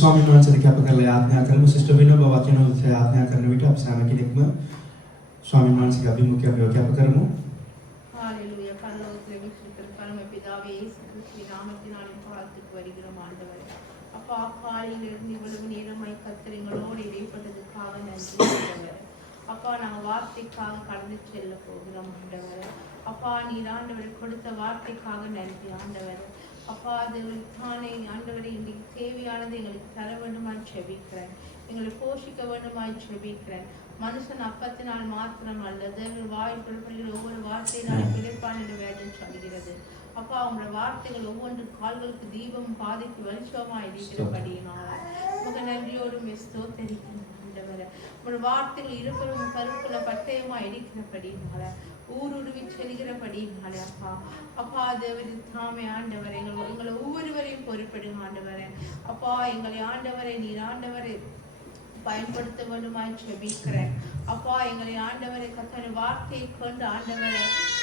ස්වාමීන් වහන්සේට කැප කරලා යාඥා කරමු. සිස්ටර් විනෝබ වචනෝත් යාඥා කරන විට අපි සෑම කෙනෙක්ම ස්වාමීන් වහන්සේගේ අභිමුඛය අපි කැප කරමු. ஹalleluya பரலோகத்திலே வீற்றிருக்கிற பரம பிதாவே இயேசு கிறிஸ்துவின் நாமத்தினாலே வாழ்த்துக்கு வருகிறோம் ஆண்டவரே. அப்பா காலையிலிருந்து இவ்வளவு நேரமாய் கர்த்தர் எங்களோடு இடைப்பட்டதுக்காக நன்றி ஆண்டவரே. அப்பா நாங்கள் வார்த்தைக்காக கடந்து செல்ல போகிறோம் ஆண்டவரே. அப்பா நீர் ஆண்டவரை கொடுத்த வார்த்தைக்காக நன்றி ஆண்டவரே. அப்பா அது தானே ஆண்டவரை இன்றைக்கு தேவையானது எங்களுக்கு தர வேண்டுமாய் செபிக்கிறேன். எங்களை போஷிக்க வேண்டுமாய் செபிக்கிறேன். மனுஷன் அப்பத்தினால் மாத்திரம் அல்ல, தேவன் வாயில் புறப்படுகிற ஒவ்வொரு வார்த்தையினாலும் கிடைப்பான் என்று வேதம் சொல்கிறது. அப்பா உங்களோட வார்த்தைகள் ஒவ்வொன்று கால்களுக்கு தீபம் பாதைக்கு வெளிச்சமாக இருக்கிறபடியினால் உங்க நன்றியோடும் ஸ்தோத்திரிக்கிறேன் ஆண்டவரே. உங்களோட வார்த்தைகள் இருபுறம் கருப்புல பட்டயமா இருக்கிறபடினால ஊருருவி செல்கிறபடினால அப்பா அப்பா தேவரி தாமே ஆண்டவரை எங்களை ஒவ்வொருவரையும் பொறுப்படுங்க ஆண்டவரே. அப்பா எங்களை ஆண்டவரை நீர் ஆண்டவரை பயன்படுத்த வேண்டுமாய் செபிக்கிறேன். அப்பா எங்களை ஆண்டவரை கர்த்தருடைய வார்த்தையை கொண்டு ஆண்டவரை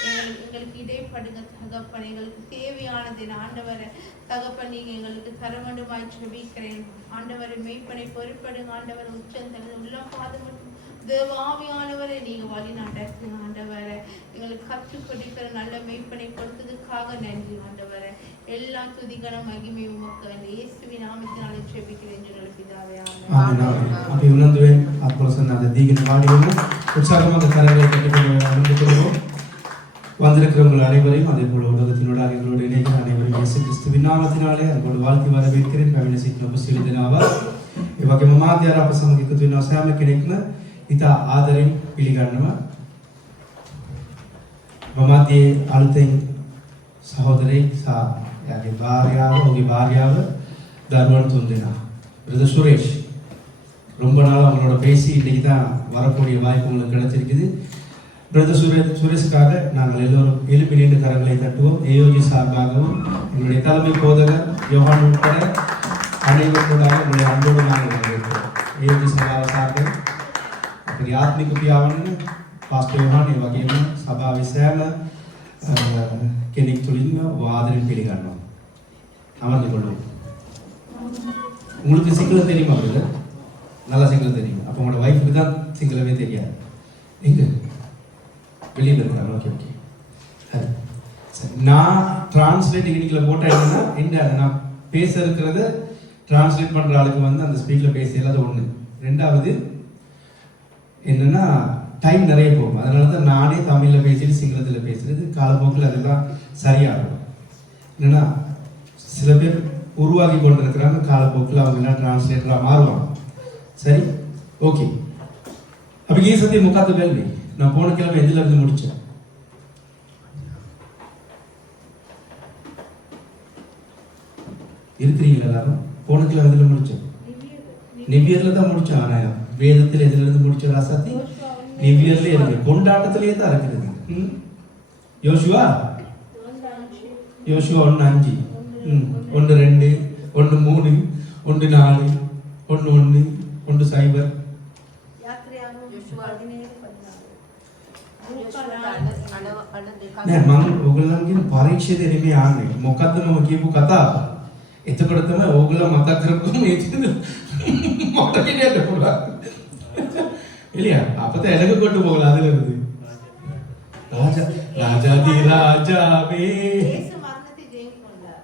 எங்களுக்கு இடைப்படுங்க தகப்பன். எங்களுக்கு தேவையானது ஆண்டவரை தகப்பன் நீங்க எங்களுக்கு தர வேண்டுமாய் செபிக்கிறேன் ஆண்டவரை. மெய்ப்பனை பொறுப்படுங்க ஆண்டவரை. உச்சந்தல் உள்ளம் பாது மட்டும் தேவாவியானவரை நீங்க வழி நடத்துங்க ஆண்டவரை. எங்களுக்கு கற்றுக் கொடுக்கிற நல்ல மெய்ப்பனை கொடுத்ததுக்காக நன்றி ஆண்டவரை. எல்லா துதிகரம் மகிமை உமக்கு இயேசுவின் நாமத்தினாலே ஜெபிக்கிறேன் எங்கள் பிதாவே ஆமென். අපි උනන්දුවෙන් අපොලසන අද දීගෙන පාඩියමු. උற்சாகமாக கரங்களை கட்டிக்கொண்டு அமர்ந்து கொள்வோம். வந்திருக்கிறவங்கள் அனைவரையும் அதே போல உலகத்தினோட எங்களோட இணைகிற அனைவரையும் இயேசு கிறிஸ்துவின் நாமத்தினாலே අන්ගොඩ வாழ்த்தி வரவேற்கிறேன். පැමිණ සිටින ඔබ සියලු දෙනාව ඒ වගේම මාධ්‍ය අප සමග එකතු වෙන සෑම කෙනෙක්ම ඉතා ආදරෙන් පිළිගන්නවා. මමදී අලුතෙන් සහෝදරයෙක් යාගේ භාර්යාව ඔහුගේ භාර්යාව දරුවන් තුන්දෙනා பிரதர் சுரேஷ் ரொம்ப நாள் அவங்களோட பேசி இன்னைக்கு தான் வரக்கூடிய வாய்ப்பு உங்களுக்கு கிடைச்சிருக்குது. பிரதர் சுரேஷுக்காக நாங்கள் எல்லோரும் எழுப்பி நின்று கரங்களை தட்டுவோம். ஏயோஜி சார்பாகவும் எங்களுடைய தலைமை போதகர் யோகான் உட்பட அனைவருக்கூடாக உங்களுடைய அன்போடு நாங்கள் வரவேற்கிறோம். ஏயோஜி සභාව සාර්ථක අපේ ආත්මික පියාණන් පාස්ටර් යෝහාන් ඒ වගේම සභාවේ සෑම කෙනෙක් තුලින්ම ආදරෙන් පිළිගන්නවා. அமர்ந்து கொள்வோம். உங்களுக்கு சிங்களம் தெரியுமா? பிரதர் நல்லா சிங்களம் தெரியும். அப்போ உங்களோட வைஃபுக்கு தான் சிங்களமே தெரியாது. எங்க வெளியில் இருக்கிறாங்க. ஓகே ஓகே சரி. நான் டிரான்ஸ்லேட் இன்னைக்கு போட்டால் என்னன்னா என்ன நான் பேச இருக்கிறத டிரான்ஸ்லேட் பண்ணுற ஆளுக்கு வந்து அந்த ஸ்பீக்கில் பேசலாத ஒன்று. ரெண்டாவது என்னன்னா டைம் நிறைய போகும். அதனால தான் நானே தமிழில் பேசிட்டு சிங்களத்தில் பேசுறது காலப்போக்கில் அதெல்லாம் சரியாகும். என்னன்னா சில பேர் உருவாகி கொண்டிருக்கிறாங்க. காலப்போக்கில் அவங்க எல்லாம் டிரான்ஸ்லேட்டராக மாறுவாங்க. சரி ஓகே. அப்போ ஏன் சத்தியம் முக்காத்து கேள்வி நான் போன கிழமை எதுல இருந்து முடிச்சேன்? இருக்கிறீங்களா எல்லாரும்? போன கிழமை எதுல முடிச்சேன்? நிவ்யர்ல தான் முடிச்சேன். ஆனா வேதத்தில் எதுல இருந்து முடிச்ச ராசாத்தி? நிவ்யர்ல இருக்கு. கொண்டாட்டத்திலேயே தான் இருக்குது. யோசுவா 1:5 1:2 1:3 1:4 1:1 1:0 නෑ මම ඕගොල්ලන්ගෙන් පරීක්ෂා දෙන්නේ ආන්නේ මොකද්ද මම කියපු කතාව. එතකොට තමයි ඕගොල්ලෝ මතක් කරගන්න මේ තියෙන මට කියන්න පුළුවන්. එලියා අපත එලක කොට போகல அதுல இருந்து ராஜாதி ராஜாவே இயேசு மரணத்தை ஜெயம் கொண்டார்.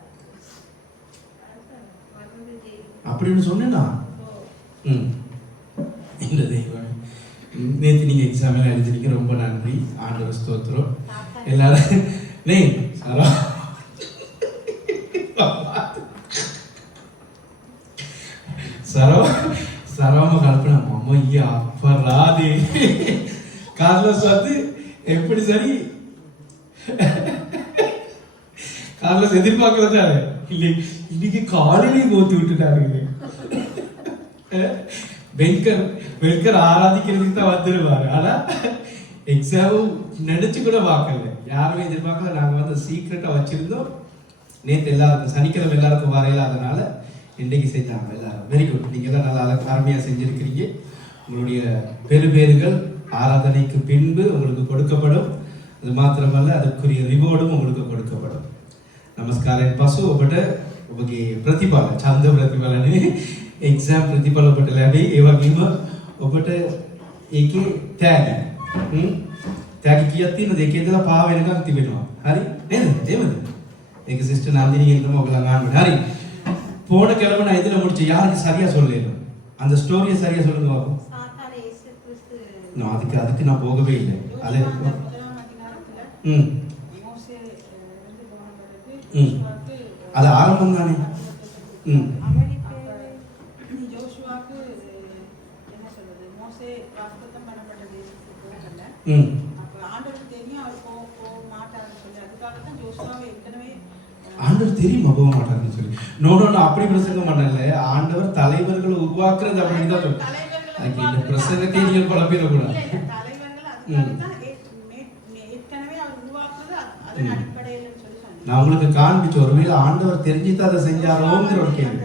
அப்படின்னு சொன்னேனா? இந்த தெய்வம் நேற்று நீங்கள் எக்ஸாமில் எழுதிருக்க ரொம்ப நன்றி. ஆண்டவர் ஸ்தோத்திரம். எல்லாரும் நே சரா சரவம கல்பனா மம்மையா அப்பராதே கார்லஸ் வந்து எப்படி சரி கார்லஸ் எதிர்பார்க்கறதாரு இல்லை இன்னைக்கு காலையிலே கோத்தி விட்டுட்டாரு. வெல்கர் ஆராதிக்கிறதுக்கு தான் வந்துருவாரு. ஆனா எக்ஸாமும் நினைச்சு கூட பார்க்கல. யாருமே எதிர்பார்க்கல. நாங்க வந்து சீக்கிரட்டா வச்சிருந்தோம். நேற்று எல்லாருக்கும் சனிக்கிழமை எல்லாருக்கும் வரையில அதனால இன்னைக்கு செஞ்சாங்க எல்லாரும். Very good. நீங்க எல்லாம் நல்லா அருமையா செஞ்சிருக்கிறீங்க. உங்களுடைய பெருபேறுகள் ஆராதனைக்கு பின்பு உங்களுக்கு கொடுக்கப்படும். அது மாத்திரமல்ல அதுக்குரிய ரிவார்டும் உங்களுக்கு கொடுக்கப்படும். நமஸ்காரம் பசு ඔබට ඔබගේ ප්‍රතිඵල ඡන්ද ප්‍රතිඵලනේ එක්සෑම් ප්‍රතිඵල ඔබට ලැබෙයි. ඒ වගේම ඔබට ඒකේ තෑගි. තෑගි කීයක් තියෙනවද? ඒකේ ඉඳලා පහ වෙනකන් තිබෙනවා. හරි? නේද? එහෙමද? ඒක සිස්ටර් නන්දිනිගෙන් තමයි ඔයගොල්ලෝ අහන්නේ. ஹரி போன கிழமை நான் எதில் முடிச்சு யாருக்கு சரியா சொல்லல அந்த ஸ்டோரியை சரியா சொல்லுங்க பாப்போம். சாத்தான இயேசு கிறிஸ்து நான் அதுக்கு நான் போகவே இல்லை. அது அது ஆரம்பம் தானே. ஜோஷுவாக்கு என்ன சொல்றது, மோசே வாக்குத்தத்தம் பண்ணப்பட்ட தேசத்துக்கு போகல. அப்ப ஆண்டவருக்கு தெரியும் அவர் போக மாட்டாருன்னு சொல்லி, அதுக்காக தான் ஜோஷுவாவை ஏற்கனவே ஆண்டவர் தெரியுமா போக மாட்டாருன்னு சொல்லி. நோ அப்படி பிரசங்கம் பண்ணல. ஆண்டவர் தலைவர்களை உருவாக்குறது அப்படின்னு தான் சொல்லுங்க. இந்த பிரசங்கத்தை நீங்க குழப்பிடக்கூடாது. நான் உங்களுக்கு காண்பிச்ச ஒருவேளை ஆண்டவர் தெரிஞ்சுட்டு அதை செஞ்சாரோங்கிற ஒரு கேள்வி.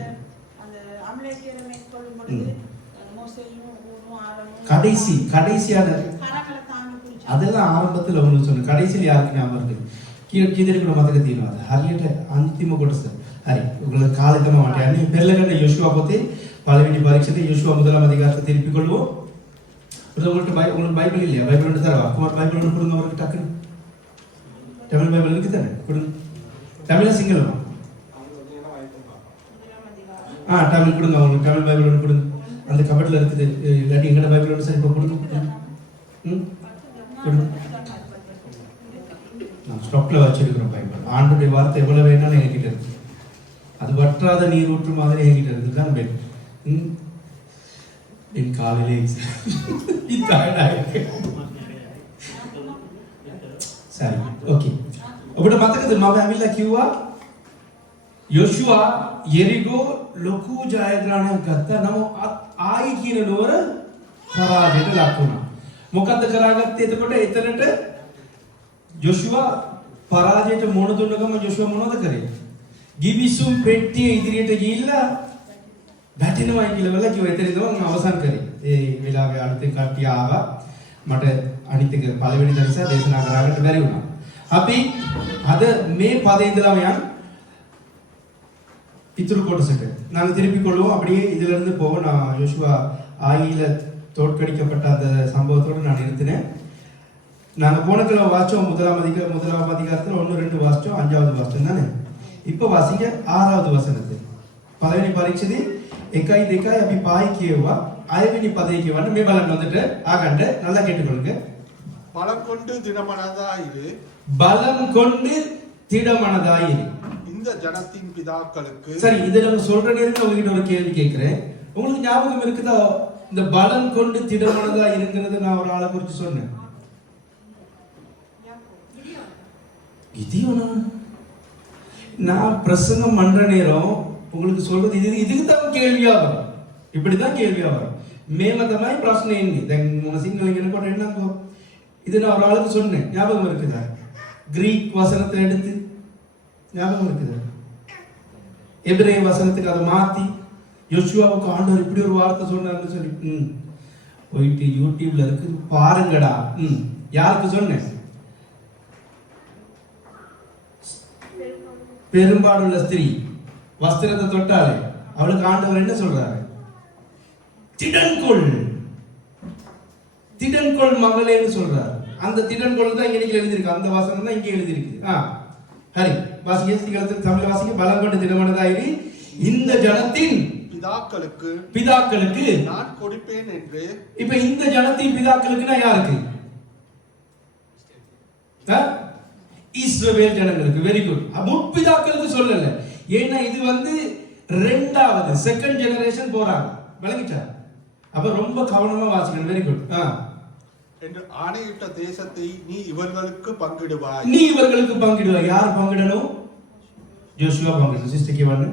கடைசியான அதெல்லாம் ஆரம்பத்தில் உங்களுக்கு சொன்ன கடைசியில் யாருக்கு ஞாபகம் இருக்கு? කීදෙනෙකුට මතක තියෙනවද? හරියට අන්තිම කොටස. හරි. ඔයගොල්ලෝ කාලේ තමයි මට යන්නේ. පෙරලගන්න යෝෂුවා පොතේ පළවෙනි පරීක්ෂණයේ යෝෂුවා முதலாம் அதிகாரத்தை திருப்பி கொள்வோம். உங்களுக்கு பைபிள் இல்லையா? பைபிள் ஒன்று தரவா? குமார் பைபிள் ஒன்று கொடுங்க அவருக்கு டக்குன்னு. தமிழ் பைபிள் இருக்கு தானே? கொடுங்க. தமிழா சிங்களமா? தமிழ் கொடுங்க அவங்களுக்கு. தமிழ் பைபிள் ஒன்று கொடுங்க. அந்த கபட்டில் இருக்குது. இல்லாட்டி எங்கட பைபிள் ஒன்று சரி இப்போ கொடுங்க. கொடுங்க. நான் ஸ்டாக்ல வச்சிருக்கிறோம் பைபிள். ஆண்டுடைய வார்த்தை எவ்வளவு வேணாலும் என்கிட்ட இருக்கு. அது வற்றாத நீர் ஊற்று மாதிரி என்கிட்ட இருக்கு தான் பெண். என் காலையிலே சரி ஓகே. ඔබට මතකද මම ඇවිල්ලා කිව්වා යොෂුවා යෙරිගෝ ලොකු ජයග්‍රහණයක් ගත්තා. නමුත් ආයි කියන නුවර පරාජයට ලක් වුණා. මොකද්ද කරාගත්තේ එතකොට? එතනට යොෂුවා පරාජයට මුහුණ දුන්න ගම යොෂුවා මොනවද කරේ? ගිවිසුම් පෙට්ටිය ඉදිරියට ගිහිල්ලා වැටෙනවා කියලා වෙලා කිව්වා. එතන ඉඳන් අවසන් කරේ. ඒ වෙලාවේ අලුතෙන් කට්ටිය ආවා. මට අනිත් එක පළවෙනි දවසේ දේශනා කරගන්න බැරි වුණා. අපි අද මේ පදේ ඉඳලාම යන් இத்துரு கொட்டசக்கு நாங்கள் திருப்பி கொள்வோம். அப்படியே இதுல இருந்து போவோம். நான் யோசுவா ஆயில தோற்கடிக்கப்பட்ட அந்த சம்பவத்தோடு நான் நிறுத்தினேன். நாங்கள் போன கிழமை வாசிச்சோம். முதலாம் அதிகாரத்தில் 1, 2 வாசிச்சோம். 5வது வாசிச்சோம் தானே. இப்போ வாசிங்க 6வது வசனத்தை. පළවෙනි පරීක්ෂණේ 1, 2 අපි පායි කියුවා. 6වෙනි පදේ කියවන්න මේ බලන්න வந்துட்டு ආගන්න நல்லா கேட்டுக்கொள்ளுங்க. பலம் கொண்டு திடமனதாயிரு. பலம் கொண்டு திடமனதாயிரு. இந்த ஜனத்தின் பிதாக்களுக்கு. சரி, இத நம்ம சொல்ற நேரத்துல உங்ககிட்ட ஒரு கேள்வி கேக்குறேன். உங்களுக்கு ஞாபகம் இருக்குதா இந்த பலம் கொண்டு திடமனதா இருக்கிறது? நான் ஒரு ஆளை குறித்து சொன்னேன். கிதியோனா? நான் பிரசங்கம் பண்ற நேரம் உங்களுக்கு சொல்றது இதுக்கு தான் கேள்வியாகும். இப்படிதான் கேள்வியாகும். மேல තමයි ප්‍රශ්නේ එන්නේ. දැන් මොන සිංහලෙන් එනකොට එන්නම්කෝ. இது நான் ஒரு ஆளுக்கு சொன்னேன். ஞாபகம் இருக்குதா? கிரீக் வசனத்தை எடுத்து ஞாபகம் இருக்குதா? எபிரேய வசனத்துக்கு அதை மாத்தி யோசுவாவுக்கு ஆண்டவர் இப்படி ஒரு வார்த்தை சொன்னார்னு சொல்லி போயிட்டு யூடியூப்ல இருக்கு பாருங்கடா. யாருக்கு சொன்னேன்? பெரும்பாடுள்ள ஸ்திரீ வஸ்திரத்தை தொட்டாலே அவளுக்கு ஆண்டவர் என்ன சொல்றாரு? திடன்கொள், திடன்கொள் மகளேன்னு சொல்றாரு. அந்த திடன்கொள் தான் இங்க எழுதியிருக்கு. அந்த வசனம் தான் இங்க எழுதியிருக்கு. ஹரி வாசிங்க. சீக்கிரத்தில் தமிழ் வாசிங்க. பலம் கொண்டு திடமனதாயிரு இந்த ஜனத்தின் பிதாக்களுக்கு நான் கொடுப்பேன் என்று. இப்ப இந்த ஜனத்தின் பிதாக்களுக்குனா யாருக்கு? இஸ்ரவேல் ஜனங்களுக்கு. Very good. முற்பிதாக்களுக்கு சொல்லல. ஏன்னா இது வந்து ரெண்டாவது செகண்ட் ஜெனரேஷன் போறாங்க. விளங்கிட்டா? அப்ப ரொம்ப கவனமா வாசிக்கணும். Very good. என்று ஆணையிட்ட தேசத்தை நீ இவர்களுக்கு பங்கிடுவாய். நீ இவர்களுக்கு பங்கிடுவாய். யார் பங்கிடணும்? யோசுவா பங்கிடணும். சிஸ்டர் கேவானு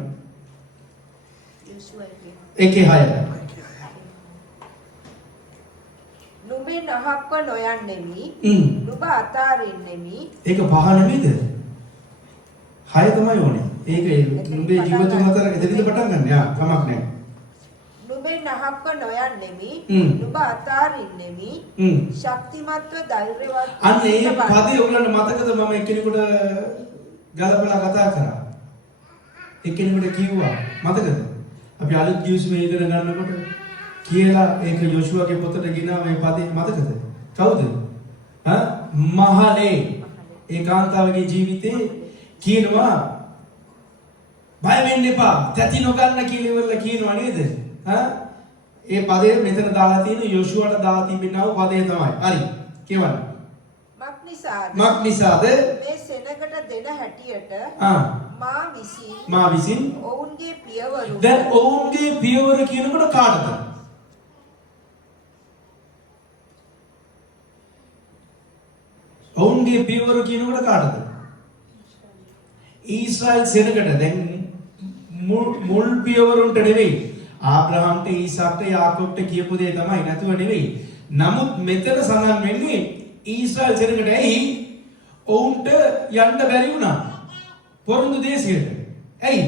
ඒකේ 6. නුඹේ නහක්ව නොයන්නෙමි. නුඹ අතාරින්නෙමි. ඒක පහ නෙමෙයිද? 6 තමයි ඕනේ. ඒක නුඹේ ජීවිතය මත එතනද පටන් ගන්න. කමක් නැහැ. නුඹේ නහක්ව නොයන්නෙමි. නුඹ අතාරින්නෙමි. ශක්තිමත්ව ධෛර්යවත්. අනේ පදේ ඔයගලන්ට මතකද මම එක්කෙනෙකුට ගලපලා කතා කරා. එක්කෙනෙකුට කිව්වා මතකද? අපි අලුත් ගිවිසුමේ ඉගෙන ගන්නකොට කියලා ඒක යෝෂුවගේ පොතට ගෙනා මේ පදේ මතකද? කවුද? මහලේ ඒකාන්තාවගේ ජීවිතේ කියනවා බය වෙන්න එපා තැති නොගන්න කියලා ඉවරලා කියනවා නේද? ඒ පදේ මෙතන දාලා තියෙන යෝෂුවට දාලා තිබෙනා පදේ තමයි. හරි. කියවන්න. මක්නිසාද මේ සෙනගට දෙන හැටියට මා විසින් ඔවුන්ගේ පියවරු දැන් ඔවුන්ගේ පියවර කියනකොට කාටද? ඔවුන්ගේ පියවර කියනකොට කාටද? ඊශ්‍රායල් සෙනගට. දැන් මුල් පියවරුන්ට නෙවෙයි. ආබ්‍රහම්ට ඊසාක්ට යාකෝබ්ට කියපු දේ තමයි නැතුව නෙවෙයි. නමුත් මෙතන සඳහන් වෙන්නේ ඊශ්‍රායල් සෙනගට ඇයි ඔවුන්ට යන්න බැරි වුණා පොරොන්දු දේශයට? ඇයි?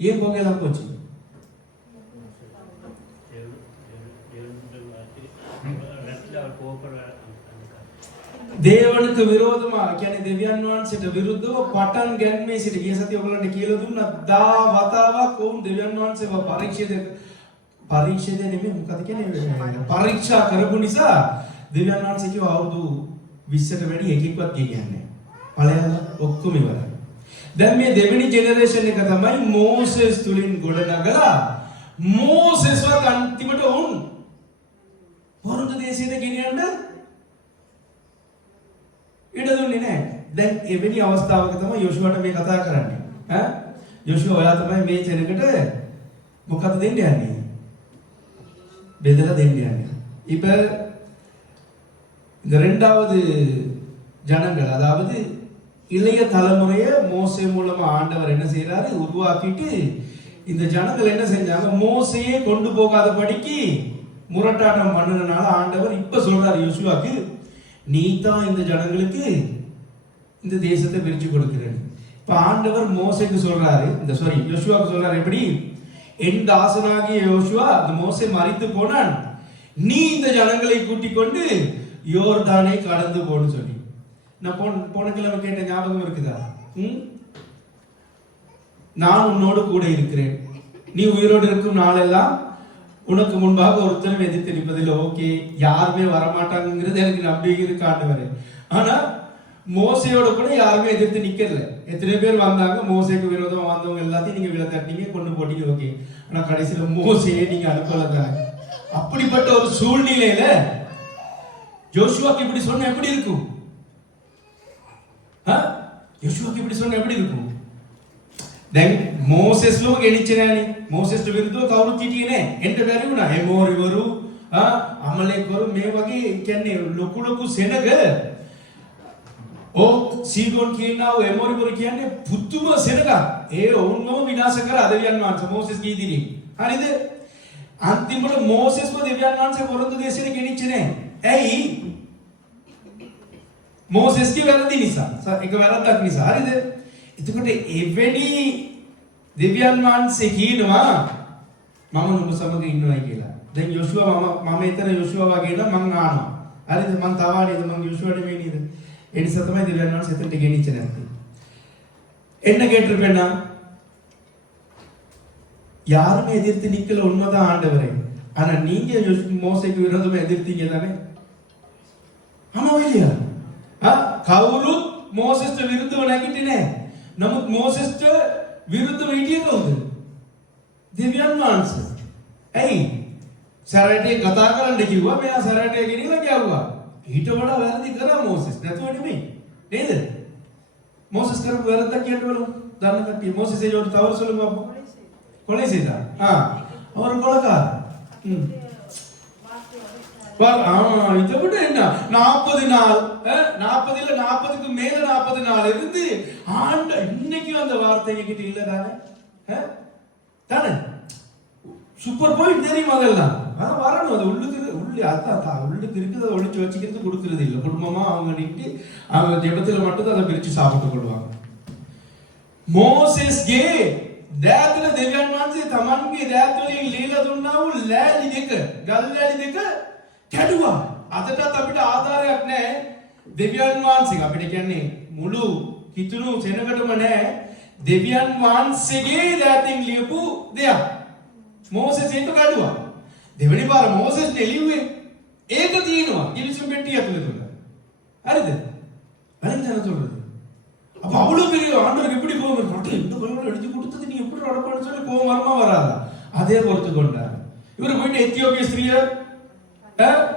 ये बोगेला कोची දේවණට විරෝධව කියන්නේ දෙවියන් වහන්සේට විරුද්ධව පටන් ගැනීමේ සිට ගිය සතිය ඔයගොල්ලන්ට කියලා දුන්නා දා වතාවක් වුන් දෙවියන් වහන්සේව පරීක්ෂා නෙමෙයි මොකද කියන්නේ පරීක්ෂා කරපු නිසා දෙවියන් වහන්සේ කිව්ව අවුරුදු 20ට වැඩි එකෙක්වත් කියන්නේ ඵලයන් ඔක්කොම ඉවරයි. දැන් මේ දෙවෙනි ජෙනරේෂන් එක තමයි මෝසෙස් තුලින් ගොඩනගලා මෝසෙස්වත් අන්තිමට වුන් පොරොන්දු දේශයට ගෙනියන්න ඉඩ දුන්නේ නැහැ. දැන් එවැනි අවස්ථාවක තමයි යෝෂුවට මේ කතා කරන්නේ. යෝෂුව ඔයා තමයි මේ ජනකට මොකක්ද දෙන්න යන්නේ? බෙදලා දෙන්න යන්නේ. இப்ப இந்த இரண்டாவது ஜனங்கள் அதாவது இளைய தலைமுறையை மோசே மூலமா ஆண்டவர் என்ன செய்யறாரு உருவாக்கிட்டு இந்த ஜனங்கள் என்ன செஞ்சாங்க மோசையே கொண்டு போகாதபடிக்கு முரட்டாட்டம் பண்ணுனனால ஆண்டவர் இப்ப சொல்றாரு யோசுவாக்கு நீ தான் இந்த ஜனங்களுக்கு இந்த தேசத்தை பிரிச்சு கொடுக்கிறேன். இப்ப ஆண்டவர் மோசேக்கு சொல்றாரு இந்த யோசுவாக்கு சொல்றாரு எப்படி என் தாசனாகிய யோசுவா அந்த மோசே மரித்து போனான் நீ இந்த ஜனங்களை கூட்டிக் கொண்டு யோர்தானை கடந்து போன்னு சொல்லி நான் போன கிழமை கேட்ட ஞாபகம் இருக்குதா? நான் உன்னோடு கூட இருக்கிறேன் நீ உயிரோடு இருக்கும் நாளெல்லாம் உனக்கு முன்பாக ஒருத்தரும் எதிர்த்து நிற்பதில்லை. ஓகே யாருமே வரமாட்டாங்கிறது எனக்கு நம்பிக்கை இருக்கு ஆண்டவரே. ஆனா மோசையோட கூட யாருமே எதிர்த்து நிக்கல. எத்தனை பேர் வந்தாங்க மோசைக்கு விரோதமா வந்தவங்க எல்லாத்தையும் நீங்க வில தட்டிங்க கொண்டு போட்டீங்க ஓகே. ஆனா கடைசியில மோசையே நீங்க அனுப்பலதாங்க. அப்படிப்பட்ட ஒரு சூழ்நிலையில யோசுவாக்கு இப்படி சொன்னா எப்படி இருக்கும்? யோசுவாக்கு இப்படி சொன்னா எப்படி இருக்கும்? දැන් මෝසෙස්ලෝ ගෙනිච්චේ නෑනේ. මෝසෙස්ට විරුද්ධව කවුරුත් හිටියේ නෑ. එන්න බැරි වුණා. එමෝරිවරු අමලෙක්වරු මේ වගේ කියන්නේ ලොකු ලොකු සෙනග සීගොන් කියනවා එමෝරිවරු කියන්නේ පුදුම සෙනග. ඒ වුණම විනාශ කරා දෙවියන් වහන්සේ මෝසෙස්ගේ ඉදිරියේ. හරිද? අන්තිමට මෝසෙස්ව දෙවියන් වහන්සේ පොරොන්දු දේශයට ගෙනිච්චේ නෑ. ඇයි? මෝසෙස්ගේ වැරදි නිසා. ඒක වැරද්දක් නිසා. හරිද? එතකොට එවැනි දෙවියන් වහන්සේ කියනවා මම නුඹ සමග ඉන්නවා කියලා. දැන් යෝෂුවා මම එතන යෝෂුවා වගේ නම් මං ආනවා. හරිද? මං තවානේද මං යෝෂුවාට මේ නේද? ඒ නිසා තමයි දෙවියන් වහන්සේ එතනට ගෙනිච්චේ නැත්තේ. என்ன கேட்டிருப்பேன்னா யாருமே எதிர்த்து நிக்கல உண்மைதான் ஆண்டவரே. ஆனா நீங்க மோசேக்கு விரோதமா எதிர்த்தீங்க தானே? ஆமா இல்லையா? කවුරුත් මෝසෙස්ට විරුද්ධව නැගිටින්නේ නැහැ. නමුත් මෝසෙස්ට විරුද්ධව හිටියේ කවුද? දෙවියන් වහන්සේ. ඇයි? සැරේටේ කතා කරන්න කිව්වා මෙයා සැරේටේ ගෙනියලා කියවුවා. ඊට වඩා වැරදි කරා මෝසෙස්. නැතුව නෙමෙයි. නේද? මෝසෙස් කරපු වැරද්ද කියන්න බලමු. දන්න කට්ටිය මෝසෙස් ඒකට තවර சொல்லுங்க அப்போ. கொலை செய்தார். அவர் கொலைகாரர். இதை விட என்ன 40 நாள் 40 இல்ல 40க்கு மேல 40 நாள் இருந்து ஆண்ட இன்னைக்கு அந்த வார்த்தை கிட்ட இல்ல தானே தானே சூப்பர் பாயிண்ட் தெரியுமா அதெல்லாம் வரணும். அது உள்ளுக்கு அதான் உள்ளுக்கு இருக்குது ஒழிச்சு வச்சுக்கிறது கொடுக்கறது இல்லை. குடும்பமா அவங்க நின்று அவங்க ஜெபத்துல மட்டும் அதை பிரிச்சு சாப்பிட்டு கொள்வாங்க. මෝසෙස්ගේ දෑතුල දෙවියන් වහන්සේ තමන්ගේ දෑතුලින් ලීලා දුන්නා වූ ලෑලි දෙක ගල් ලෑලි දෙක කැඩුවා. අදටත් අපිට ආධාරයක් නැහැ. දෙවියන් වහන්සේ අපිට කියන්නේ මුළු කිතුණු සෙනගටම නැහැ. දෙවියන් වහන්සේගේ දෑතින් ලියපු දෙයක්. මෝසෙස් ඒක කඩුවා. දෙවෙනි පාර මෝසෙස් නෙලියුවේ ඒක තියෙනවා කිවිසුම් පෙට්ටිය ඇතුලේ තුල. හරිද? හරිද නේද? அப்ப அவ்வளவு பெரிய ஆண்டவர் எப்படி கோபம் மட்டும் இந்த கோபம் எடுத்து கொடுத்தது நீ எப்படி நடப்பான்னு சொல்லி கோபம் வரமா வராதா? அதே பொறுத்து கொண்டார். இவர் போயிட்டு எத்தியோப்பிய ஸ்திரீய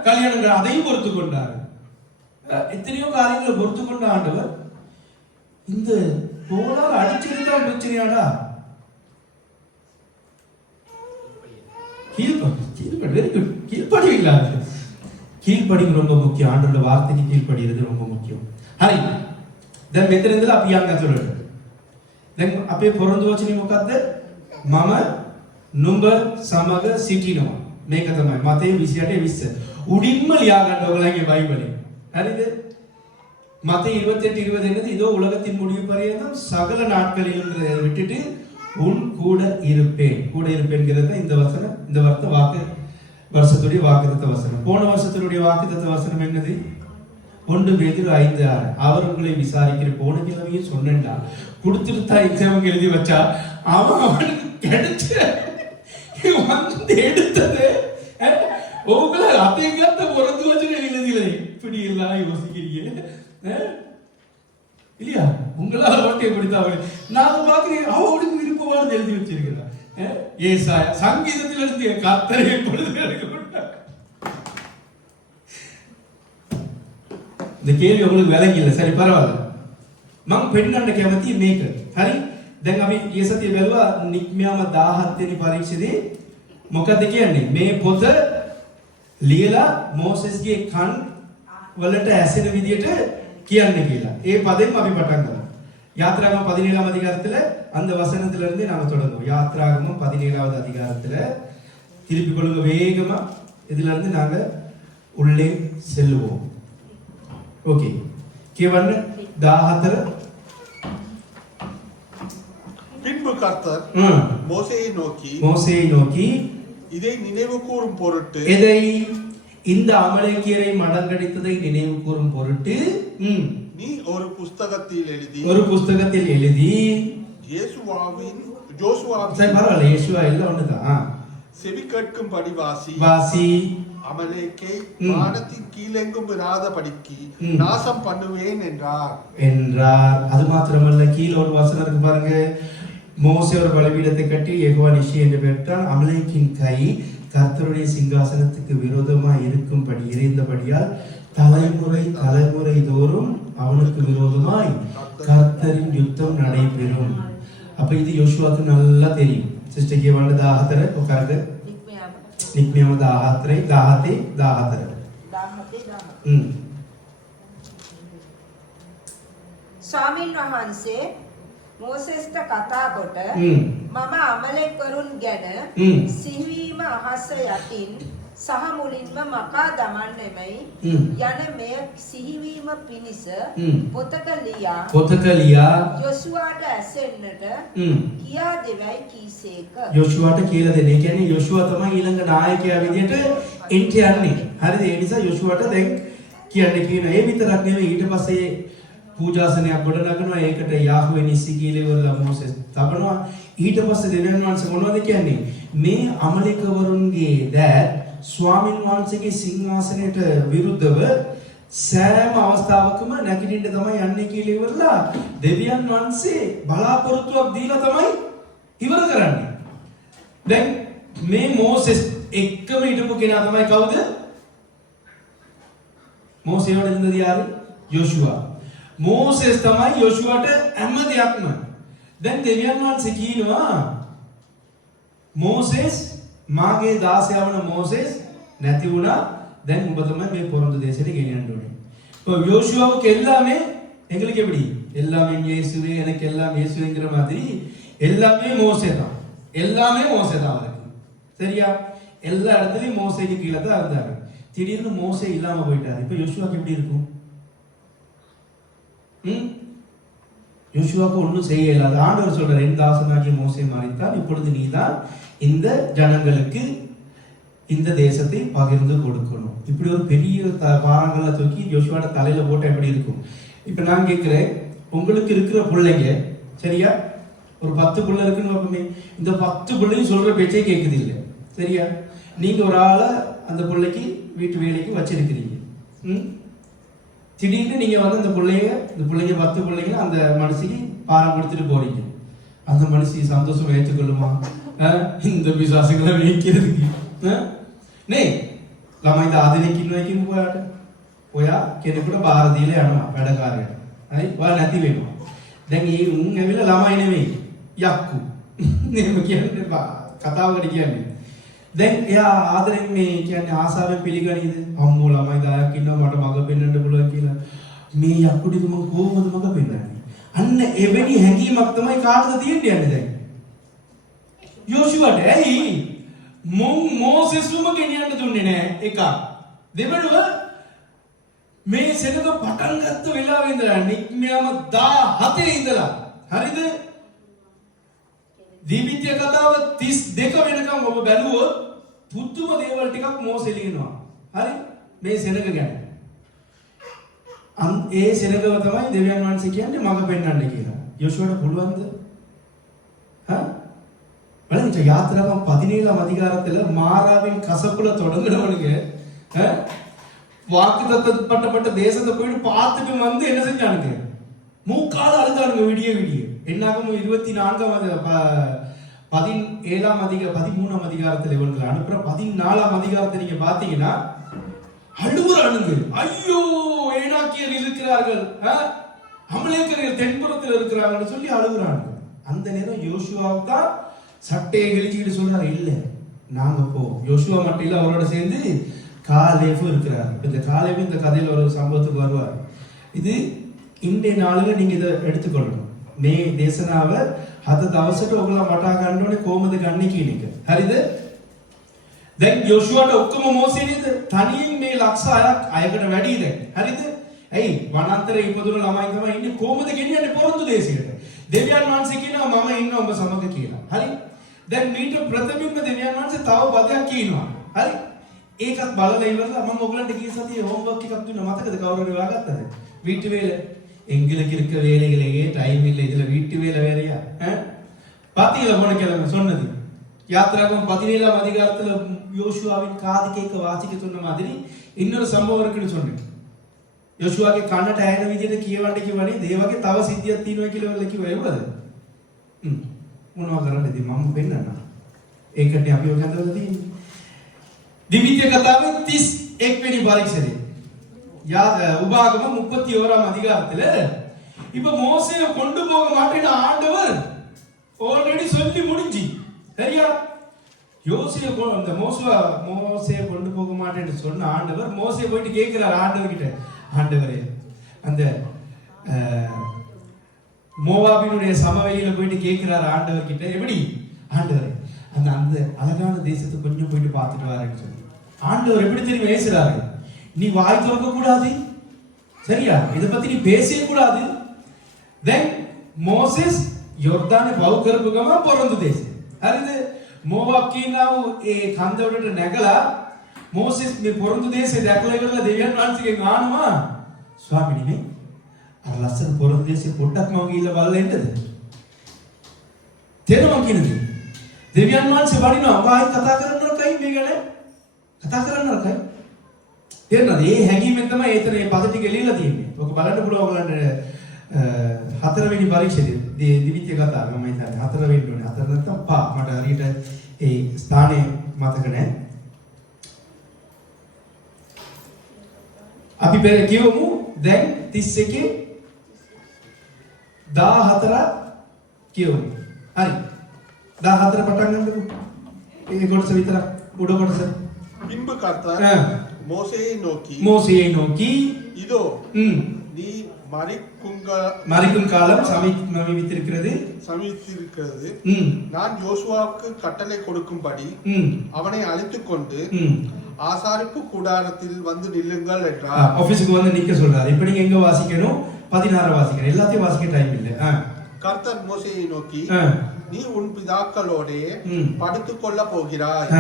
கல்யாணம் அதையும் பொறுத்து கொண்டார். எத்தனையோ காரியங்களை பொறுத்து கொண்ட ஆண்டவர் இந்த கோலால் அடிச்சிருந்தா பிரச்சனையாடா? கீழ்படிவீங்களா? கீழ்படிங்க ரொம்ப முக்கியம். ஆண்டோட வார்த்தைக்கு கீழ்படிகிறது ரொம்ப முக்கியம். ஹரி දැන් මෙතන ඉඳලා අපි යන්න ඇතුළට. දැන් අපේ පොරොන්දු වචනේ මොකද්ද? මම නුඹ සමග සිටිනවා. මේක තමයි මතේ 28:20. උඩින්ම ලියා ගන්න ඕගලගේ බයිබලේ. හරිද? மத்தேயு 28:20 என்னது? இதோ உலகத்தின் முடிவு பரியந்தம் சகல நாட்களிலும் விட்டுட்டு உன் கூட இருப்பேன். கூட இருப்பேன்ங்கிறது இந்த வசனம், இந்த வாக்கு வருஷத்துடைய வாக்குத்தத்த வசனம். போன வருஷத்துடைய வாக்குத்தத்த வசனம் என்னது? 1 பேதுரு 5:6. அவர் உங்களை விசாரிக்கிற போன கிழமையே சொன்னேன்டா, கொடுத்துருத்தா எக்ஸாமுக்கு எழுதி வச்சா அவனுக்கு கிடைச்ச வந்து எடுத்தது உங்களை அதிகத்த பொறுத்து வச்சு எழுதியில இப்படி எல்லாம் யோசிக்கிறீங்க இல்லையா? உங்களால் மட்டும் எப்படித்தான் நான் பாக்குறேன். அவனுக்கு விருப்பமானது எழுதி வச்சிருக்கிறேன். ஏசாயா சங்கீதத்தில் இருந்து கர்த்தரை எப்பொழுது எடுக்கப்பட்டார். இந்த கேள்வி உங்களுக்கு விளங்கி இல்லை. சரி பரவாயில்ல. මම පෙන්නන්න කැමති මේක. හරි? දැන් අපි ඊයේ සතියේ බැලුවා නික්මයාම 17 වෙනි පරීක්ෂණේ මොකද්ද කියන්නේ? මේ පොත ලියලා මෝසෙස්ගේ කන් වලට ඇසෙන විදියට කියන්න කියලා. ඒ පදෙන් අපි පටන් ගමු. யாத்ராகமம் 17ஆம் அதிகாரத்துல அந்த வசனத்துல இருந்து நாம தொடங்குவோம். யாத்ராகமம் 17வது அதிகாரத்துல திருப்பிக் கொள்ளுங்க வேகமா. இதுல இருந்து நாங்க உள்ளே செல்லுவோம். ஓகே. කියවන්න 14. பின்பு கர்த்தர் மோசேயை நோக்கி இதை நினைவு கூறும் பொருட்டு எதை? இந்த அமலேக்கியரை மடங்கடித்ததை நினைவு கூறும் பொருட்டு நீ ஒரு புஸ்தகத்தில் எழுதி யோசுவா எல்லாம் ஒண்ணுதான். செவி கேட்கும்படி வாசி. அமலேக்கை வானத்தின் கீழெங்கும் விராதபடிக்கு நாசம் பண்ணுவேன் என்றார். அது மாத்திரமல்ல, கீழே ஒரு வசனம் இருக்கு பாருங்க. மோசே ஒரு பலிபீடத்தை கட்டி யெகோவா நிஷி என்று பெற்றான். அமலேக்கின் கை கர்த்தருடைய சிங்காசனத்துக்கு விரோதமாய் இருக்கும்படி இருந்தபடியால் தலைமுறை தோறும் அவனுக்கு விரோதமாய் கர்த்தரின் யுத்தம் நடைபெறும். அப்ப இது யோசுவாக்கு நல்லா தெரியும். சிஸ்டர் கேவண்ட 14 உட்காருங்க. නික්මයම 14. ස්වාමීන් වහන්සේ මෝසෙස්ට කතා කොට මම අමලෙක්වරුන් ගැන සිහිවීම අහස යටින් සහ මුලින්ම මකා දමන්නෙමයි යන මෙය සිහිවීම පිණිස පොතක ලියා යොසුවාට ඇසෙන්නට කියා දෙවයි කීසේක. යොසුවාට කියලා දෙන්නේ. කියන්නේ යොසුවා තමයි ඊළඟ නායකයා විදියට එන්ට් යන්නේ. හරිද? ඒ නිසා යොසුවාට දැන් කියන්නේ කියන ඒ විතරක් නෙවෙයි, ඊට පස්සේ පූජාසනයක් ගොඩනගනවා. ඒකට යාහුවේ නිසි කියලා ඉවරලා මෝසෙස් තබනවා. ඊට පස්සේ දෙවියන් වහන්සේ මොනවද කියන්නේ? මේ අමලෙකවරුන්ගේ දෑත් ස්වාමීන් වහන්සේගේ සිංහාසනයට විරුද්ධව සෑම අවස්ථාවකම නැගිටින්න තමයි යන්නේ කියලා ඉවරලා දෙවියන් වහන්සේ බලාපොරොත්තුවක් දීලා තමයි ඉවර කරන්නේ. දැන් මේ මෝසෙස් එක්කම හිටපු කෙනා තමයි කවුද? මෝසේවට ඉඳදී ආවේ යොෂුවා. මෝසෙස් තමයි යොෂුවාට හැම දෙයක්ම. දැන් දෙවියන් වහන්සේ කියනවා මෝසෙස් මාගේ දාසයවන මෝසෙස් නැති වුණා. දැන් උඹ තමයි මේ පොරොන්දු දේශයට ගෙනියන්න ඕනේ. இப்போ யோசுவாவுக்கு எல்லாமே எங்களுக்கு எப்படி? எல்லாமே இயேசுவே, எனக்கு எல்லாம் இயேசுவேங்கிற மாதிரி எல்லாமே மோசே தான். அவருக்கு. சரியா? எல்லா இடத்துலயும் மோசேக்கு கீழே தான் இருந்தாரு. திடீர்னு மோசே இல்லாம போயிட்டாரு. இப்போ யோசுவாக்கு எப்படி இருக்கும்? யோசுவாக்கு ஒன்றும் செய்ய இயலாது. ஆண்டவர் சொல்றார், என் தாசனாகிய மோசே மரித்தான், இப்பொழுது நீதான் இந்த ஜனங்களுக்கு இந்த தேசத்தை பகிர்ந்து கொடுக்கணும். இப்படி ஒரு பெரிய பாறாங்கல்ல தூக்கி யோசுவாட தலையில போட்ட எப்படி இருக்கும்? இப்ப நான் கேட்கிறேன், உங்களுக்கு இருக்கிற பிள்ளைங்க சரியா ஒரு 10 பிள்ளை இருக்குன்னு பார்ப்போமே, இந்த 10 பிள்ளையும் சொல்ற பேச்சே கேட்குது இல்லை. சரியா? நீங்க ஒரு ஆளை அந்த பிள்ளைக்கு வீட்டு வேலைக்கு வச்சிருக்கிறீங்க. திடீர்னு நீங்க வந்து இந்த பிள்ளைங்க 10 பிள்ளைங்க அந்த மனுஷிக்கு பாரம் கொடுத்துட்டு போறீங்க. அந்த மனுஷி சந்தோஷம் ஏற்றுக்கொள்ளுமா? இந்த விசுவாசங்களை வைக்கிறதுக்கு නේ ළමයි 10 දෙනෙක් ඉන්නවා කියමුකෝ ඔයාට. ඔයා කෙනෙකුට බාර දීලා යනවා වැඩකාරයට. හරි? ඔයා නැති වෙනවා. දැන් ඒ උන් ඇවිල්ලා ළමයි නෙමෙයි යක්කු. එහෙම කියන්නේ කතාවකට කියන්නේ. දැන් එයා ආදරෙන් මේ කියන්නේ ආසාවෙන් පිළිගනීද? අම්මෝ ළමයි 10ක් ඉන්නවා මට මග පෙන්වන්න පුළුවන් කියලා. මේ යක්කුටිද මම කොහොමද මග පෙන්වන්නේ? අන්න එවැනි හැඟීමක් තමයි කාටද තියෙන්නේ යන්නේ දැන්. යෝෂුවට ඇයි මෝසෙස්ම ගෙනියන්න දුන්නේ නැහැ එක. දෙවෙනුව මේ සෙනඟ පටන් ගත්ත වෙලාවේ ඉඳලා නික්මයම 17 ඉඳලා හරිද? දිවිත්‍ය කතාව 32 වෙනකම් ඔබ බැලුවොත් පුදුම දේවල් ටිකක් මෝසෙ ලියනවා. හරි? මේ සෙනඟ ගැන. ඒ සෙනඟව තමයි දෙවියන් වහන්සේ කියන්නේ මඟ පෙන්වන්න කියලා. යෝෂුවට පුළුවන්ද? හා? බලන්න யாத்திராகம் 17 அதிகாரத்துல மாராவின் கசப்புல தொடங்குறவனுக்கு வாக்குத்தத்தப்பட்ட தேசத்தை போயிட்டு பார்த்துட்டு வந்து என்ன செஞ்சானுங்க? மூக்கால அழுதானுங்க விடிய விடிய. என்னாகும் 13ஆம் அதிகாரத்துல இவங்களை அனுப்புற 14ஆம் அதிகாரத்தை நீங்க பாத்தீங்கன்னா அழுகுறானுங்க. ஐயோ ஏனாக்கியர் இருக்கிறார்கள், அமலேக்கர்கள் தென்புறத்தில் இருக்கிறாங்கன்னு சொல்லி அழுகுறானுங்க. அந்த நேரம் யோசுவாவுக்கு தான் சட்டையை கிழிச்சிக்கிட்டு சொல்றாரு, இல்ல நாங்க போ. யோசுவா மட்டும் இல்ல, அவரோட சேர்ந்து காலேபு இருக்கிறார். இந்த காலேபு இந்த கதையில ஒரு சம்பவத்துக்கு வருவார். இது இன்றைய நாளுல நீங்க இதை எடுத்துக்கொள்ளணும். මේ දේශනාව 7 දවසට ඔයගොල්ලෝ මට ගන්න ඕනේ කොහොමද ගන්න කියන එක. හරිද? දැන් යෝෂුවාට ඔක්කොම මෝසේ නේද? තනියෙන් මේ ලක්ෂ 6ක් අයකට වැඩි දැන්. හරිද? ඇයි වනාන්තරේ ඉපදුණු ළමයි තමයි ඉන්නේ. කොහොමද ගෙනියන්නේ පොරොන්දු දේශයට? දෙවියන් වහන්සේ කියනවා මම ඉන්නවා ඔබ සමග කියලා. හරි? දැන් මීට ප්‍රථමින්ම දෙවියන් වහන්සේ තව පදයක් කියනවා. හරි? ඒකත් බලලා ඉවරලා මම ඔයගලන්ට කී සතියේ හෝම්වර්ක් එකක් දුන්නා. මතකද කවුරුහරි හොයාගත්තද? வீட்டு வேலை. எங்களுக்கு இருக்க வேலைகளே டைம் இல்லை, இதுல வீட்டு வேலை வேலையா? பாத்தீங்களா போன கிழமை சொன்னது? யாத்திராகம் 17ஆம் அதிகாரத்துல யோசுவாவின் காது கேட்க வாசிக்க சொன்ன மாதிரி இன்னொரு சம்பவம் இருக்குன்னு சொன்னேன். யோசுவாගේ කනට ඇහෙන විදිහට කියවන්න කිව්වනේ දේවගේ තව සිද්ධියක් තියෙනවා කියලා කිව්වා. ඒවද? මොනවා කරන්නද ඉතින් මම වෙන්නන්න. ඒකට අපි ඔය හදලා තියෙන්නේ. දිවිත්‍ය කතාවේ 31 වෙනි පරීක්ෂණය. உபாகமம் 31ஆம் அதிகாரத்துல இப்ப மோசேயை கொண்டு போக மாட்டேன்னு ஆண்டவர் ஆல்ரெடி சொல்லி முடிஞ்சு. சரியா? யோசிய அந்த மோசேயை கொண்டு போக மாட்டேன்னு சொன்ன ஆண்டவர் மோசே போயிட்டு கேட்கிறார் ஆண்டவர் கிட்ட, ஆண்டவரே அந்த மோவாபினுடைய சமவெளியில போயிட்டு கேட்கிறார் ஆண்டவர் கிட்ட, எப்படி ஆண்டவரே அந்த அந்த அழகான தேசத்தை கொஞ்சம் போயிட்டு பார்த்துட்டு வரேன்னு சொல்லி. ஆண்டவர் எப்படி தெரியும் பேசுறாரு? நீ வாய் திறக்க கூடாது, சரியா? இதை பத்தி நீ பேசவே கூடாது. தென் மோசஸ் යොර්දානේ වව් කරපු ගමන් පොරොන්දු දේශය. හරිද? මෝවාබ් කියනවා ඒ කන්ද උඩට නැගලා මෝසෙස් මේ පොරොන්දු දේශය දැකලා ඉවරලා දෙවියන් වහන්සේගෙන් අහනවා, ස්වාමීනි අර ලස්සන පොරොන්දු දේශය පොඩ්ඩක් මම ගිහිල්ලා බලලා එන්නද? තේරුම් ගන්නද? දෙවියන් වහන්සේ වඩිනවා, ඔබ ආයි කතා කරන්න කයි මේ ගැන කතා කරන්න කයි. තේරෙනවද? මේ හැඟීමෙන් තමයි ඒතර මේ පද ටික එළියලා තියෙන්නේ. ඔක බලන්න පුළුවන් ඔයගලන්ට 4 වෙනි පරීක්ෂණයේ දිවිත්‍ය කතාව මම හිතන්නේ 4 වෙන්න ඕනේ. 4 නැත්නම් 5. මට හරියට ඒ ස්ථානය මතක නැහැ. අපි පෙර කියවමු දැන් 31 14 කියවමු. හරි. 14 පටන් ගන්නකො. ඒ කොටස විතර උඩ කොටස. பின்பு கர்த்தர் மோசேயை நோக்கி இதோ நீ மரிக்கும் காலம் சமீபித்திருக்கிறது. நான் யோசுவாவுக்கு கட்டளை கொடுக்கும்படி அவனை அழைத்துக் கொண்டு ஆசாரிப்பு கூடாரத்தில் வந்து நில்லுங்கள் என்றார். ஆபீஸ்க்கு வந்து நிக்க சொல்றாரு. இப்ப நீங்க எங்க வாசிக்கணும்? 16 வாசிக்கணும். எல்லாத்தையும் வாசிக்க டைம் இல்ல. கர்த்தர் மோசேயை நோக்கி நீ உன் பிதாக்களோட படுத்துக் கொள்ள போகிறாய்.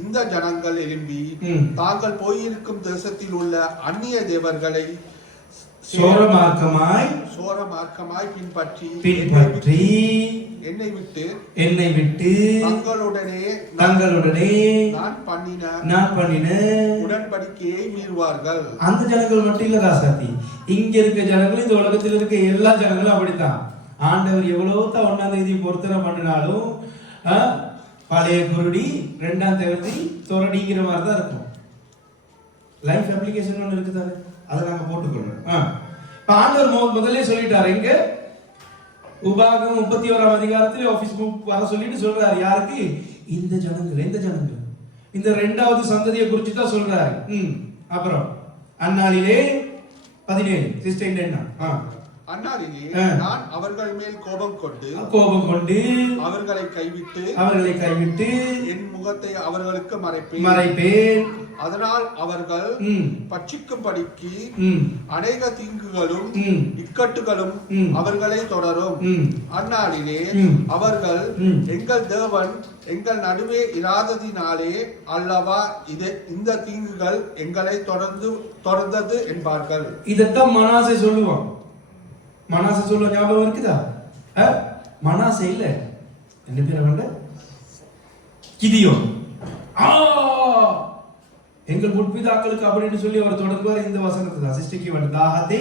இந்த ஜனங்கள் எழும்பி தாங்கள் போயிருக்கும் தேசத்தில் உள்ள அந்நிய தேவர்களை சோர மார்க்கமாய் பின்பற்றி என்னை விட்டு தங்களுடனே நான் பண்ணின உடன்படிக்கையை மீறுவார்கள். அந்த ஜனங்கள் மட்டும் இல்ல ராசாத்தி, இங்க இருக்க ஜனங்கள், இந்த உலகத்தில் இருக்க எல்லா ஜனங்களும் அப்படித்தான். ஆண்டவர் எவ்வளவு தான் 1ஆம் தேதி பொருத்தனை பண்ணினாலும் பழைய குருடி 2ஆம் தேதி தொரடிங்கிற மாதிரி தான் இருக்கும். லைஃப் அப்ளிகேஷன் ஒன்று இருக்குதாரு, அதை நாங்க போட்டுக்கொள்ளணும். ஆண்டவர் முதல்ல சொல்லிட்டாரு, எங்க உபாகம் 31ஆம் அதிகாரத்தில் ஆபீஸ் வர சொல்லிட்டு சொல்றாரு. யாருக்கு? இந்த ஜனங்கள் இந்த 2வது சந்ததியை குறித்து தான் சொல்றாரு. அப்புறம் அந்நாளிலே 17 சிஸ்டர் என்ன? அந்நாளிலே நான் அவர்கள் மேல் கோபம் கொண்டு அவர்களை கைவிட்டு என் முகத்தை அவர்களுக்கு மறைப்பேன். அதனால் அவர்கள் பட்சிக்கும்படிக்கு அநேக தீங்குகளும் இக்கட்டுகளும் அவர்களை தொடரும். அந்நாளிலே அவர்கள் எங்கள் தேவன் எங்கள் நடுவே இராததினாலே அல்லவா இந்த தீங்குகள் எங்களை தொடர்ந்தது என்பார்கள். இதைத்தான் மனாசே சொல்லுவான். மனாசே சொல்ல ஞாபகம் இருக்குதா? மனாசே இல்ல, என்ன பேர் அவன்? கிதியோன். எங்கள் முற்பிதாக்களுக்கு அப்படின்னு சொல்லி அவர் தொடங்குவார் இந்த வசனத்தை தான். சிஸ்டிக்கு வந்து தாஹதே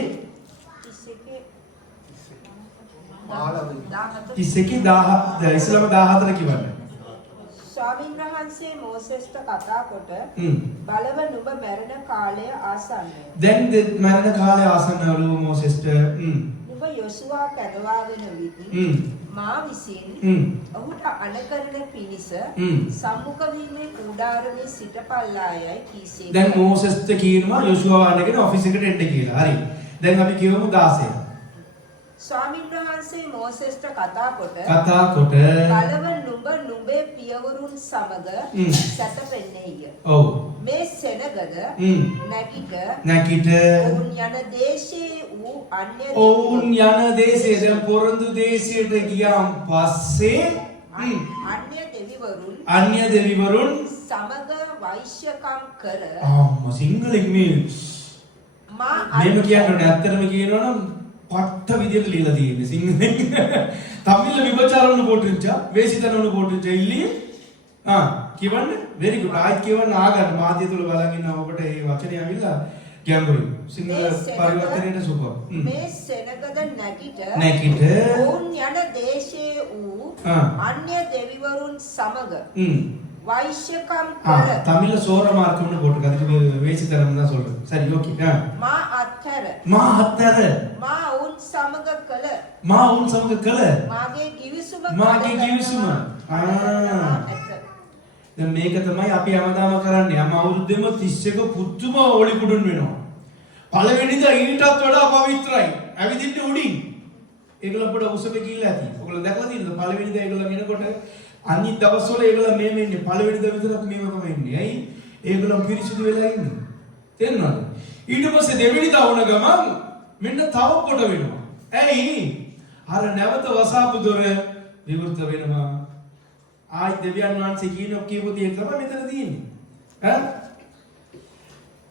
ඉස්සෙකි 10 ඉස්ලාම 14 කිව්වනේ. ස්වාමීන් වහන්සේ මෝසෙස්ට කතා කොට බලව නුඹ මරණ කාලය ආසන්නය. Then the මරණ කාලය ආසන්නවලු මෝසෙස්ට. නුඹ යොසුවා කැඳවාගෙන විත් මා විසින් ඔහුට අනකරන පිණිස සම්මුඛ වීමේ කුඩාරමේ සිටපල්ලායයි කීසේ. Then මෝසෙස්ට කියනවා යොසුවා වන්නගෙන ඔෆිස් එකට එන්න කියලා. හරි. දැන් අපි කියමු 16. ස්වාමීන් වහන්සේ මෝසෙස්ට කතා කොට බලව නුඹ නුඹේ පියවරුන් සමග සැතපෙන්නේය. ඔව්. මේ සෙනගද නැගිට ඔවුන් යන දේශයේ දැන් පොරොන්දු දේශයට ගියාන් පස්සේ අන්‍ය දෙවිවරුන් සමග වෛශ්‍යකම් කර සිංහලෙන් මේම කියන්නේ ඇත්තටම කියනවනම් பட்ட விதியில் எழுதியது சிங்கள தமிழ்ல விபச்சாரம்னு போட்டுருச்சா, வேசித்தனம்னு போட்டுருச்சா இல்லையே? කිවන්න very good. ආයි කියවන්න ආගන්න මාධ්‍ය තුල බලගෙන ඔබට මේ වචනේ ඇවිල්ලා ගැඹුරුයි. සිංහල පරිවර්තනයේ සුපර්. මේ සෙනගද නැගිට ඔවුන් යන දේශයේ වූ අන්‍ය දෙවිවරුන් සමග வைஷ்யகம் கல. தமிழ்ல சோர மார்க்கம்னு போட்டுருக்காங்க. அதுக்கு வேசித்தனம் தான் சொல்றேன். சரி ஓகே. மா அத்தர மா உன் சமக கல மாගේ givisuma දැන් මේක තමයි අපි හැමදාම කරන්නේ. හැම අවුරුද්දෙම 31 පුදුම ඕලි කුඩුන් වෙනවා. පළවෙනිදා ඊටත් වඩා පවිත්‍රායි. ඇවිදින්න උඩින්. ඒගොල්ලෝ පොඩ උසම ගිහිල්ලා ඇති. ඔයගොල්ලෝ දැකලා තියෙනවද? පළවෙනිදා ඒගොල්ලෝ එනකොට අනිත් දවස්වල ඒගොල්ලෝ මේම ඉන්නේ. පළවෙනිදා විතරක් මේව තමයි ඉන්නේ. ඇයි? ඒගොල්ලෝ පිරිසිදු වෙලා ඉන්නේ. තේරෙනවද? ඊට පස්සේ දෙවෙනිදා වුණ ගමන් මෙන්න තව කොට වෙනවා. ඇයි? අර නැවත වසාපු දොර විවෘත වෙනවා. ආයි දෙවියන් වහන්සේ කියපු දේ තමයි මෙතන තියෙන්නේ.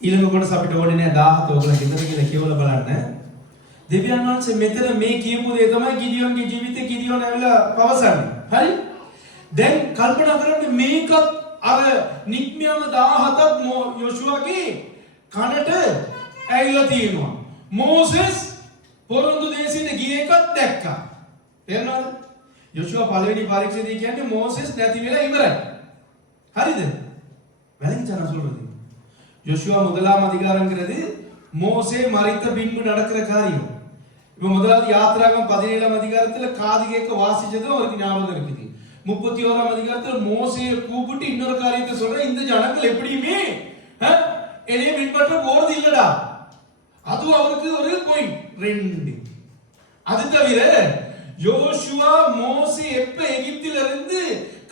ඊළඟ කොටස අපිට ඕනේ නෑ 17 ඔයගොල්ලෝ ගෙදර ගිහලා කියවලා බලන්න. දෙවියන් වහන්සේ මෙතන මේ කියපු දේ තමයි ගිඩියෝන්ගේ ජීවිතේ ගිඩියෝන් ඇවිල්ලා පවසන්නේ. හරි? දැන් කල්පනා කරන්න මේකත් අර නික්මියම 17ක් යොෂුවගේ කනට ඇවිල්ලා තියෙනවා. මෝසෙස් පොරොන්දු දේශෙට ගිය එකක් දැක්කා. තේරෙනවද? යොෂුවා පළවෙනි පරීක්ෂණයේදී කියන්නේ මෝසෙස් නැති වෙලා ඉවරයි. හරිද? விளங்கிச்சா நான் சொல்றது? யோசுவா 1ஆம் அதிகாரங்கிறது மோசே மரித்த பின்பு நடக்கிற காரியம். இப்போ முதலாவது யாத்ராகம் 17ஆம் அதிகாரத்துல காது கேட்க வாசிச்சது அவருக்கு ஞாபகம் இருக்குது. 31ஆம் அதிகாரத்துல மோசேயை கூப்பிட்டு இன்னொரு காரியத்தை சொல்றேன். இந்த ஜனங்கள் எப்படியுமே என்னைய பின்பற்ற போறது இல்லடா. அதுவும் அவருக்கு ஒரு பாயிண்ட் 2. அது தவிர யோசுவா மோசே எப்ப எகிப்தில இருந்து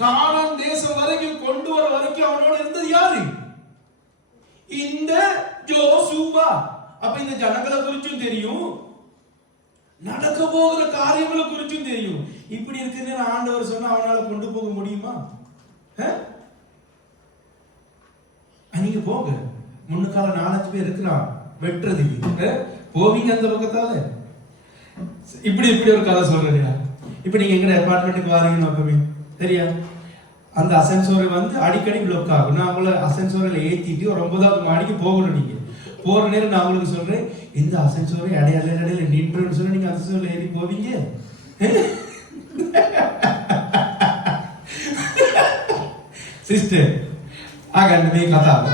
கானான் தேசம் வரைக்கும் கொண்டு வர வரைக்கும் அவனோட இருந்தது யாரு? இந்த யோசுவா. அப்ப இந்த ஜனங்களை குறிச்சும் தெரியும், நடக்க போகிற காரியங்களை குறிச்சும் தெரியும். இப்படி இருக்குன்னு ஆண்டவர் சொன்னா அவனால கொண்டு போக முடியுமா? நீங்க போங்க, முன்னுக்கால 4 பேர் இருக்கிறான், வெட்டுறதுக்கு போவீங்க அந்த பக்கத்தால. இப்படி ஒரு கதை சொல்றேன். இப்ப நீங்க எங்க அபார்ட்மெண்ட்டுக்கு வாரீங்கன்னு அப்பவே சரியா, அந்த அசென்சோரை வந்து அடிக்கடி பிளாக் ஆகும். நான் உங்களை அசென்சோரில் ஏற்றிட்டு ஒரு 9வது மாடிக்கு போகணும். நீங்க போற நேரம் நான் உங்களுக்கு சொல்றேன், இந்த அசென்சோரை இடையில நின்றுன்னு சொல்லி நீங்க அசென்சோரில் ஏறி போவீங்க. සිස්ටර් ආගන්න මේ කතාව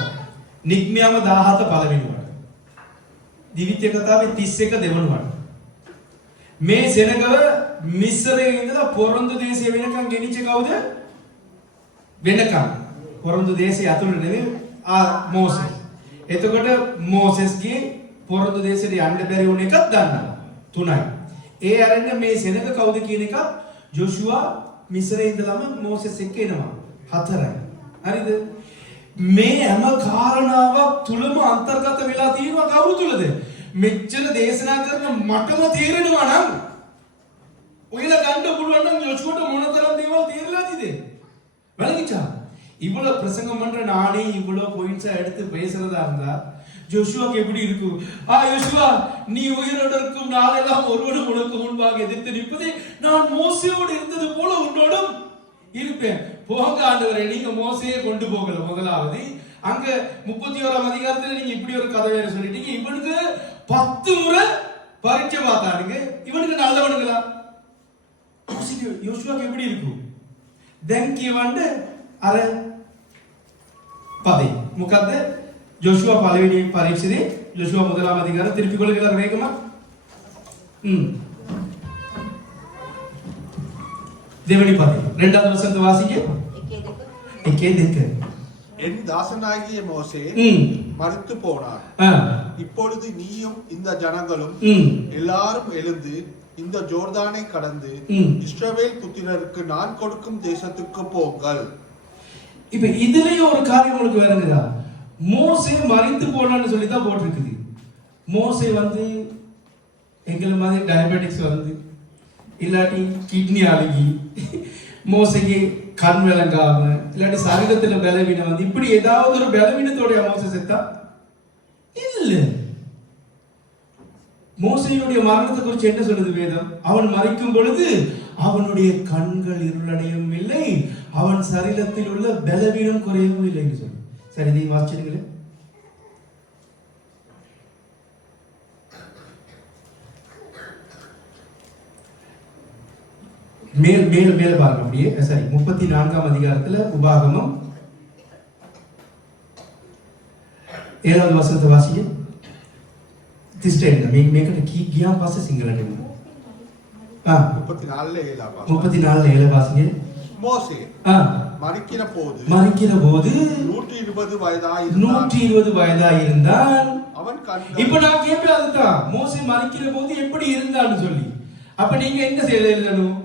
නික්මයාම 17 පළවෙනිවට දිවිත්‍ය කතාවේ 31 දෙවනුවට මේ සෙනගව මිස්රයේ ඉඳලා පොරොන්දු දේශය වෙනකන් ගෙනිච්ච කවුද? වෙනකන් පොරොන්දු දේශය අතුරු නෙවෙයි මෝසෙස්. එතකොට මෝසෙස්ගේ පොරොන්දු දේශයට යන්න බැරි වුණ එකක් දන්නවා. 3යි. ඒ අරන්නේ මේ සෙනග කවුද කියන එක ජෝෂුවා මිස්රයේ ඉඳලාම මෝසෙස් එක්ක එනවා. 4යි. හරිද? මේ හැම කාරණාවක් තුලම අන්තර්ගත වෙලා තියෙනවා කවුරු තුලද? මෙච්චර දේශනා කරන මටම තේරෙනවා නම් ඔයලා ගන්න පුළුවන් නම් යොෂුවට මොනතරම් දේවල් තේරලාද? வழங்கிச்சா? இவ்வளவு பிரசங்கம் பண்ற நானே இவ்வளவு பாயிண்ட்ஸா எடுத்து பேசுறதா இருந்தா ஜோஷுவாக்கு எப்படி இருக்கும்? யோசுவா, நீ உயிரோடு இருக்கும் நாளெல்லாம் ஒருவனும் உனக்கு முன்பாக எதிர்த்து நிற்பதே நான் மோசேயோடு இருந்தது போல உன்னோடும் இருப்பேன். போங்க ஆண்டவரே, நீங்க மோசையே கொண்டு போகல. முதலாவது அங்க 31ஆம் அதிகாரத்துல நீங்க இப்படி ஒரு கதை வேற சொல்லிட்டீங்க. இவனுக்கு 10 முறை பரீட்சை பார்த்தானுங்க. இவனுக்கு நல்லவனுங்களா? யோசுவாக்கு எப்படி இருக்கும்? දැන් කියවන්න අර පදේ මොකද්ද? ජෝෂුවා පළවෙනි පරීක්ෂණේ ජෝෂුවා முதலாம் அதிகாரம் திருப்பிக் கொள்ளுங்கள் வேகமா. දෙවෙනි පදේ ரெண்டாவது வசனத்தை வாசிங்க. එකේ දෙක. என் தாசனாகிய மோசே மரித்து போனார். இப்பொழுது நீயும் இந்த ஜனங்களும் எல்லாரும் எழுந்து இந்த ஜோர்தானை கடந்து இஸ்ரவேல் புத்திரருக்கு நான் கொடுக்கும் தேசத்துக்கு போங்கள். இப்ப இதுலயே ஒரு காரியம் உங்களுக்கு வேறங்கதா? மோசே மரித்து போனான்னு சொல்லி தான் போட்டிருக்குது. மோசே வந்து எங்கள மாதிரி டயபெட்டிக்ஸ் வந்து இல்லாட்டி கிட்னி அழுகி மோசைக்கு கண் விளங்காம இல்லாட்டி சரீரத்துல பலவீனம் வந்து இப்படி ஏதாவது ஒரு பலவீனத்தோட மோசே செத்தா இல்ல. மோசையுடைய மரணத்தை குறித்து என்ன சொல்லுது வேதம்? அவன் மரிக்கும் பொழுது அவனுடைய கண்கள் இருளடையும் இல்லை, அவன் சரீரத்தில் உள்ள பலவீனம் குறையவும் இல்லை என்று சொல்லு. சரி, நீங்க வாசிச்சீங்களே. மேல பாருங்க அப்படியே. சரி, 34ஆம் அதிகாரத்துல உபாகமம் 7வது வசனத்தை வாசிங்க. තිස්ටෙන්න මේකට කී ගියාම පස්සේ සිංහලට එන්න. 34 7 வாசிங்க. மோசே மரிக்கிற போது 120 வயதாய் இருந்தான். அவன் கண்கள் இப்போ நான் கேட்பேன் அதுதான், மோசே மரிக்கிற போது எப்படி இருந்தான்னு சொல்லி. அப்ப நீங்க என்ன செய்ய எழுதணும்?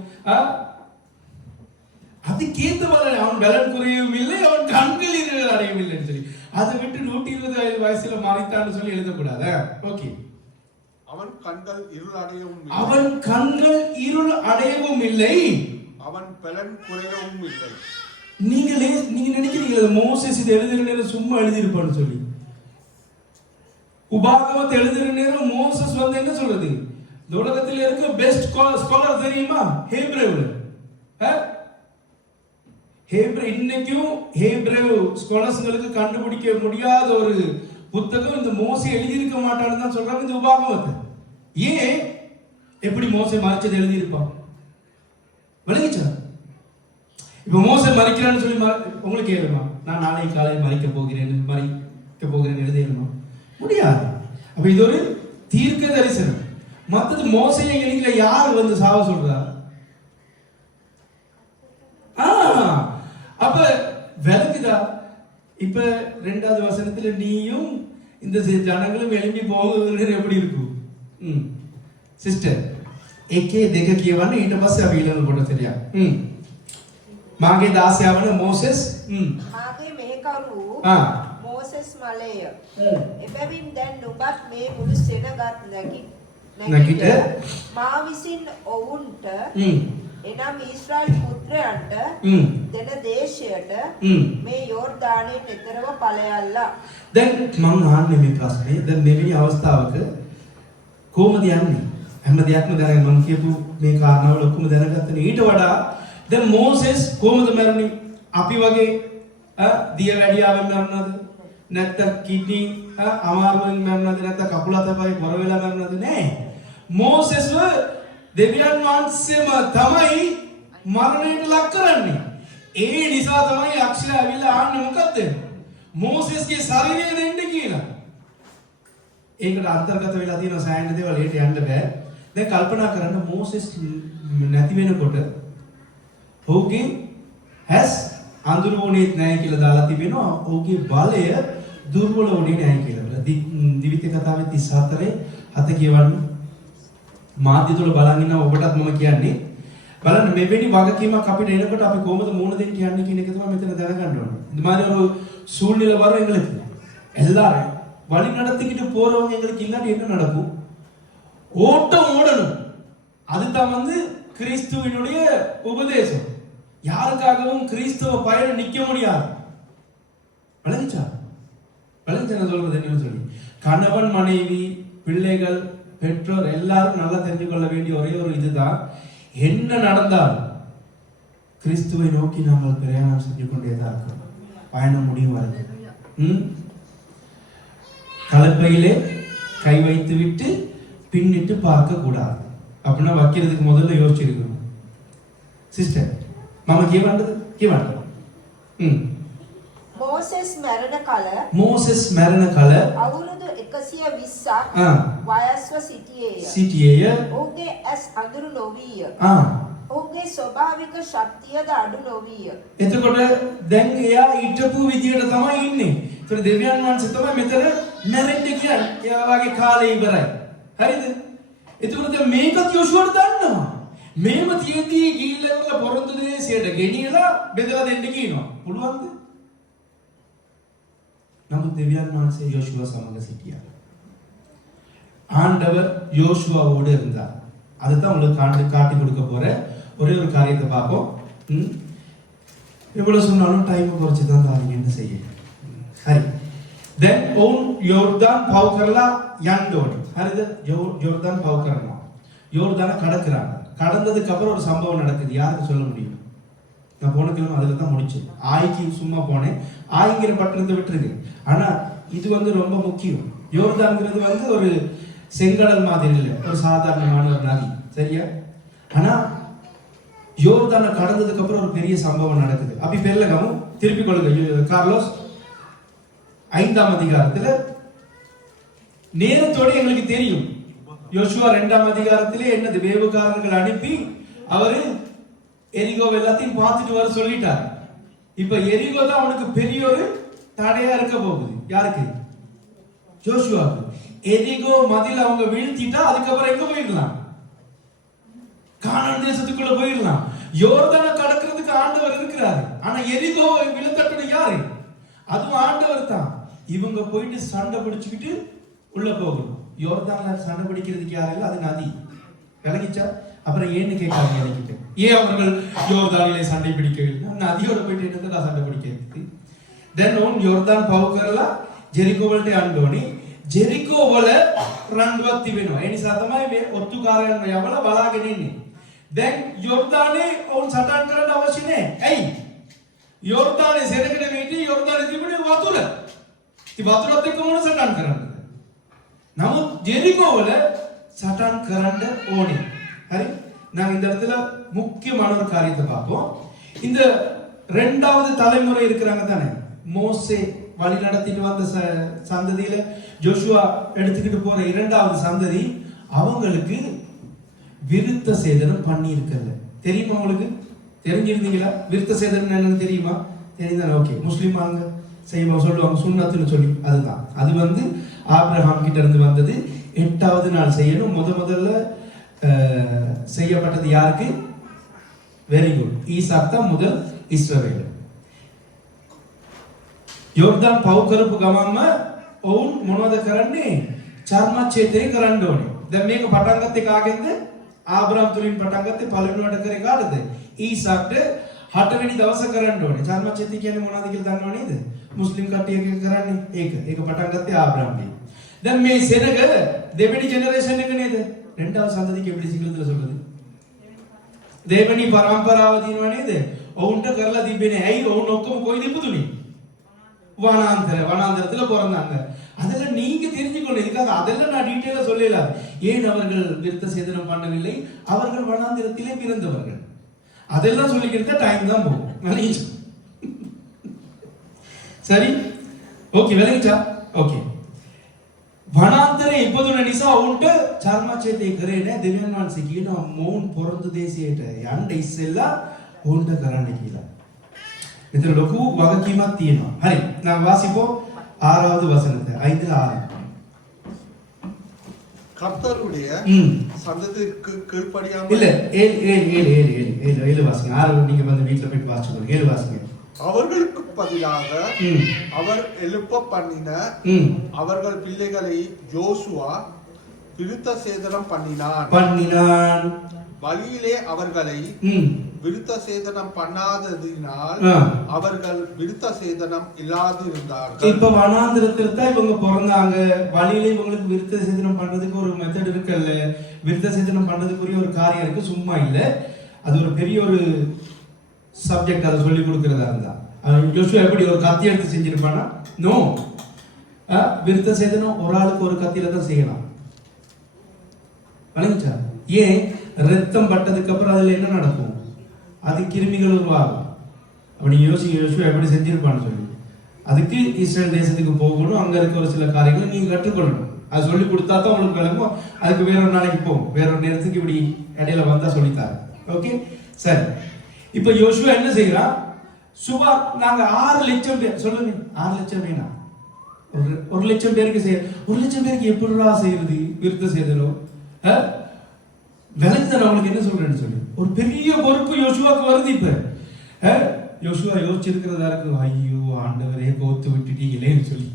அது கேத்தவரை அவன் பலன் குறையவும் இல்லை, அவன் கண்கள் இருள் அடையவும் இல்லைன்னு சொல்லி. அதை விட்டு 120 வயசுல மறித்தான்னு சொல்லி எழுதக்கூடாது. ஓகே. அவன் கண்கள் இருள் அடையவும் இல்லை, அவன் பலன் குறையவும் இல்லை. நீங்க நினைக்கிறீங்க மோசேஸ் இதை எழுதுற நேரம் சும்மா எழுதியிருப்பான்னு சொல்லி. உபாகமத்தை எழுதுற நேரம் மோசஸ் வந்து என்ன சொல்றது? இந்த உலகத்தில் இருக்க பெஸ்ட் ஸ்காலர் தெரியுமா? ஹேப்ரேவ்ல. இன்னைக்கும் ஹேப்ரேவ் ஸ்காலர்ஸ்களுக்கு கண்டுபிடிக்க முடியாத ஒரு புத்தகம் இந்த மோசே எழுதியிருக்க மாட்டான்னு தான் சொல்றாங்க இந்த உபாகமத்தை. ஏன்? எப்படி மோசே மரிச்சது எழுதியிருப்பான்? விளங்கிச்சா? இப்ப மோசே மரிக்கிறான்னு சொல்லி உங்களுக்கு ஏறுமா? நான் நாளை காலையில் மறிக்க போகிறேன் எழுதிடணுமா? முடியாது. அப்ப இது ஒரு தீர்க்க தரிசனம். மற்றது மோசையை எழுதில யார் வந்து சாவ சொல்றா? அப்ப விளக்குதா? இப்ப 2வது வசனத்துல நீயும் இந்த ஜனங்களும் எழும்பி போகிறது எப்படி இருக்கும்? සිස්ටර් එකේ දෙක කියවන්න ඊට පස්සේ අපි ඊළඟ කොට சரியா? මාගේ දාසයා වන මෝසෙස් මාගේ මෙහෙකරු මෝසෙස් මලය. එබැවින් දැන් නුඹත් මේ මුළු සෙනගත් නැගිට මා විසින් ඔවුන්ට එනම් ඊශ්‍රායල් පුත්‍රයන්ට දෙන දේශයට මේ යෝර්දානයෙන් එතරව ඵලයල්ලා. දැන් මම අහන්නේ මේ ප්‍රශ්නේ දැන් මෙවැනි අවස්ථාවක කොහොමද යන්නේ? හැම දෙයක්ම දැනගෙන මම කියපු මේ කාරණාවල ඔක්කොම දැනගත්තනේ. ඊට වඩා දැන් මෝසෙස් කොහොමද මැරුණේ? අපි වගේ දිය වැඩියාවෙන් මැරුණාද? නැත්නම් කිඩ්නි අමාරුවෙන් මැරුණාද? නැත්නම් කකුල අතපය බොර වෙලා මැරුණාද? නෑ. මෝසෙස්ව දෙවියන් වහන්සේම තමයි මරණයට ලක් කරන්නේ. ඒ නිසා තමයි අක්ෂය ඇවිල්ලා ආන්නේ මොකද්ද? මෝසෙස්ගේ ශරීරය දෙන්න කියලා. ඒකට අන්තර්ගත වෙලා තියෙන සෑහෙන දේවල් ඒට යන්න බෑ. දැන් කල්පනා කරන්න මෝසෙස් නැති වෙනකොට ඔහුගේ ඇස් අඳුර වුණේ නැහැ කියලා දාලා තිබෙනවා. ඔහුගේ බලය දුර්වල වුණේ නැහැ කියලා. දිවිත කතාවේ 34 7 කියවන්න. මාධ්‍ය තුල බලන් ඉන්න ඔබටත් මම කියන්නේ බලන්න මෙවැනි වගකීමක් අපිට එනකොට අපි කොහොමද මුණ දෙන්න කියන්නේ කියන එක තමයි මෙතන දැනගන්න ඕනේ. இந்த மாதிரி ஒரு சூழ்நிலை வரும் எங்களுக்கு எல்லாரும் வழி நடத்திக்கிட்டு போறவங்க எங்களுக்கு இல்லாட்டி என்ன நடக்கும்? ஓட்டம் ஓடணும். அதுதான் வந்து கிறிஸ்துவினுடைய உபதேசம். யாருக்காகவும் கிறிஸ்துவ பயணம் நிக்க முடியாது. வளைஞ்சா நான் சொல்றது என்னன்னு சொல்லி கணவன் மனைவி பிள்ளைகள் பெற்றோர் எல்லாரும் நல்லா தெரிஞ்சு கொள்ள வேண்டிய ஒரே ஒரு இதுதான் என்ன நடந்தாலும் கிறிஸ்துவை நோக்கி நாங்கள் பிரயாணம் செஞ்சு கொண்டேதான் இருக்கிறோம். பயணம் முடியும் வரைக்கும் கலப்பையிலே கை வைத்து விட்டு பின்னிட்டு பார்க்க கூடாது. அப்படின்னா வைக்கிறதுக்கு முதல்ல யோசிச்சிருக்கணும். சிஸ்டர் மாமா කියවන්න. මෝසෙස් මැරෙන කල අවුරුදු 120ක් වයස්ව සිටියේය. ඔහුගේ ඇස් අඳුරු නොවිය. ඔහුගේ ස්වභාවික ශක්තියද අඩු නොවිය. එතකොට දැන් එයා ඊටපු විදියට තමයි ඉන්නේ. ඒතර දෙවියන් වහන්සේ තමයි මෙතන නැරෙන්න කියන්නේ. එයා වගේ කාලේ ඉවරයි. හරිද? එතකොට මේකත් යෝෂුවට දන්නවා. මේව තියෙද්දි ගිහිල්ලා පොරොන්දු දේශයට ගෙනියලා බෙදලා දෙන්න කියනවා. පුළුවන්ද? නමුත් දෙවියන් වහන්සේ யோசுவா සමග සිටියා. ஆண்டவர் யோசுவாவோடு இருந்தார். அதுதான் உங்களுக்கு காட்டி கொடுக்க போற ஒரே ஒரு காரியத்தை பார்ப்போம். இவ்வளவு சொன்னாலும் டைம் குறைச்சு தான் தாரீங்க என்ன செய்ய. சரி. then on யோர்தான் பாவ කරලා යන්න ඕනේ. හරිද? யோர்தான் பாவ කරනවා. யோர்தானை கடக்குறாங்க. கடந்ததுக்கு அப்புறம் ஒரு சம்பவம் நடக்குது. யாருக்கு சொல்ல முடியும்? நான் போன கிழமை அதில் தான் முடிச்சேன். ஆய்க்கு சும்மா போனேன். ஆய்ங்கிற பட்டணத்தை விட்டுருக்கு. ஆனா இது வந்து ரொம்ப முக்கியம். யோர்தான்ங்கிறது வந்து ஒரு செங்கடல் மாதிரி இல்லை, ஒரு சாதாரணமான ஒரு நதி. சரியா? ஆனா யோர்தானை கடந்ததுக்கு அப்புறம் ஒரு பெரிய சம்பவம் நடக்குது. அப்படி பெருலகமும் திருப்பிக் கொள்ளுங்க. கார்லோஸ் 5ஆம் அதிகாரத்துல நேரத்தோட எங்களுக்கு தெரியும். யோசுவா 2ஆம் அதிகாரத்திலே என்னது வேவுகாரர்கள் அனுப்பி அவரு எரிகோ எல்லாத்தையும் பார்த்துட்டு வர சொல்லிட்டார். இப்ப எரிகோ தான் அவனுக்கு பெரிய ஒரு தடையா இருக்க போகுது. யாருக்கு? யோசுவாவுக்கு. எரிகோ மதில் அவங்க வீழ்த்திட்டா அதுக்கப்புறம் எங்க போயிடலாம்? கானான் தேசத்துக்குள்ள போயிடலாம். யோர்தானை கடக்கிறதுக்கு ஆண்டவர் இருக்கிறாரு. ஆனா எரிகோ விழுத்தட்டது யாரு? அதுவும் ஆண்டவர் தான். இவங்க போயிட்டு சண்டை பிடிச்சுக்கிட்டு உள்ள போகணும். யோர்தான்ல சண்டை பிடிக்கிறதுக்கு யாரும் இல்லை, அது நதி. விளங்கிச்சா? அப்புறம் ஏன்னு கேட்காங்க என்கிட்ட. ஏன் அவர்கள் யோர்தானிலே சண்டை பிடிக்கவில்லை? நதியோட போயிட்டு என்னதான் சண்டை பிடிக்கிறது? தென் on යෝර්දාන් පව කරලා ජෙරිකෝ වලට යන්න ඕනේ. ජෙරිකෝ වල රණ්ඩුවක් තිබෙනවා. ඒ නිසා තමයි මේ ඔත්තුකාරයන් යවලා බලාගෙන ඉන්නේ. දැන් යෝර්දානේ ඔවුන් සටන් කරන්න අවශ්‍ය නැහැ. ඇයි? යෝර්දානේ සෙනගට වෙටි යෝර්දානේ තිබුණේ වතුර. ඉතින් වතුරත් එක්ක මොන සටන් කරන්නද? නමුත් ජෙරිකෝ වල சட்டான் கரண்ட ஓனி. சரி, நாங்கள் இந்த இடத்துல முக்கியமான ஒரு காரியத்தை பார்ப்போம். இந்த 2வது தலைமுறை இருக்கிறாங்க தானே, மோசே வழி நடத்திட்டு வந்த சந்ததியில ஜோஷுவா எடுத்துக்கிட்டு போற 2வது சந்ததி, அவங்களுக்கு விருத்த சேதனம் பண்ணி இருக்கல. தெரியுமா உங்களுக்கு? தெரிஞ்சிருந்தீங்களா? விருத்த சேதனம் என்னன்னு தெரியுமா? தெரியுதானே? ஓகே. முஸ்லீம் வாங்க செய்வோம் சொல்லுவாங்க, சுன்னத்துன்னு சொல்லி. அதுதான் அது வந்து ஆபிரகாம் கிட்ட இருந்து வந்தது. 8வது நாள் செய்யணும். முதல்ல செய்யப்பட்டது யாருக்கு? வெரி குட், ஈசாக் தான் முதல் இஸ்ரவேல். යෝර්දාන් පව් කරපු ගමන්ම ඔවුන් මොනවද කරන්නේ? චර්මච්ඡේදය කරන්න ඕනේ. දැන් මේක පටන් ගත්තේ කාගෙන්ද? ආබ්‍රහම් තුලින් පටන් ගත්තේ පළවෙනි වට කරේ කාටද? ඊසාක්ට 8 වෙනි දවසේ කරන්න ඕනේ. චර්මචේති කියන්නේ මොනවද කියලා දන්නව නේද? මුස්ලිම් කට්ටිය කරන්නේ ඒක. ඒක පටන් ගත්තේ ආබ්‍රහම්ගෙන්. දැන් මේ සෙනග දෙවෙනි ජෙනරේෂන් එක නේද? ரெண்டாவது சந்ததிக்கு எப்படி சிங்களத்துல சொல்றது? දෙවෙනි පරම්පරාව දිනව නේද? ඔවුන්ට කරලා තිබෙන්නේ ඇයි ඔවුන් ඔක්කොම කොයිද ඉපදුනේ? வனாந்தரத்துல பிறந்தாங்க. அதெல்லாம் நீங்க தெரிஞ்சுக்கணும். இதுக்காக அதெல்லாம் நான் டீட்டெயிலா சொல்லல. ஏன் அவர்கள் விருத்த சேதனம் பண்ணவில்லை? அவர்கள் வனாந்தரத்திலே பிறந்தவர்கள். அதெல்லாம் சொல்லிக்கிட்டு டைம் தான் போகும். சரி, ஓகே விளங்கிச்சா? ஓகே. වනාන්තරේ ඉපදුන නිසා උන්ට චර්මචේතය කරේ නෑ. දෙවියන් වහන්සේ කියනවා මොවුන් පොරොන්දු දේශයට යන්න ඉස්සෙල්ලා උන්ට කරන්න කියලා. මෙතන ලොකු වගකීමක් තියෙනවා. හරි. நான் வாசிப்போம் 6வது வசனத்தை 5ல 6. கர்த்தருடைய சந்ததிக்கு கீழ்ப்படியாமல் இல்ல 7 வாசிங்க. 6 நீங்க வந்து வீட்ல போய் வாசிச்சுக்கோங்க. 7 வாசிங்க. அவர்களுக்கு பதிலாக அவர் எழுப்ப பண்ணின அவர்கள் பிள்ளைகளை யோசுவா விருத்த சேதனம் பண்ணினான். வழியிலே அவர்களை விருத்த சேதனம் பண்ணாததினால் அவர்கள் விருத்த சேதனம் இல்லாதிருந்தார்கள். இப்ப வனாந்திரத்துல தான் இவங்க பிறந்தாங்க. வழியிலே இவங்களுக்கு விருத்த சேதனம் பண்றதுக்கு ஒரு மெத்தட் இருக்குல்ல. விருத்த சேதனம் பண்றதுக்குரிய ஒரு காரியம் இருக்கு, சும்மா இல்ல. அது ஒரு பெரிய ஒரு சப்ஜெக்ட். அதை சொல்லி கொடுக்கறதா இருந்தா யோசுவா எப்படி ஒரு கத்தி எடுத்து செஞ்சிருப்பானா? நோ. விருத்த சேதனம் ஒரு ஆளுக்கு ஒரு கத்தியில தான் செய்யலாம். வணங்கிச்சா? ஏன்? ரத்தம் பட்டதுக்கு அப்புறம் அதுல என்ன நடக்கும்? அது கிருமிகள் உருவாகும். அப்படி யோசிக்க யோசுவா எப்படி செஞ்சிருப்பான்னு சொல்லி. அதுக்கு இஸ்ரேல் தேசத்துக்கு போகணும். அங்க இருக்க ஒரு சில காரியங்களை நீங்க கற்றுக்கொள்ளணும். அது சொல்லி கொடுத்தா தான் உங்களுக்கு விளங்கும். அதுக்கு வேற ஒரு நாளைக்கு போகும், வேற ஒரு நேரத்துக்கு இப்படி இடையில வந்தா சொல்லித்தாரு. ஓகே, சரி. இப்ப யோசுவா என்ன செய்யறான்? சுமார் நாங்க 6 லட்சம் பேர், சொல்லுங்க 6 லட்சம் வேணா, 1 லட்சம் பேருக்கு செய்ய, 1 லட்சம் பேருக்கு எப்படிடா செய்யறது விருத்த சேதனம்? விளங்குதான் அவங்களுக்கு என்ன சொல்றேன்னு சொல்லி ஒரு பெரிய பொறுப்பு யோசுவாக்கு வருது. இப்ப யோசுவா யோசிச்சிருக்கிறதா இருக்கு, ஐயோ ஆண்டவரே கோத்து விட்டுட்டீங்களேன்னு சொல்லி.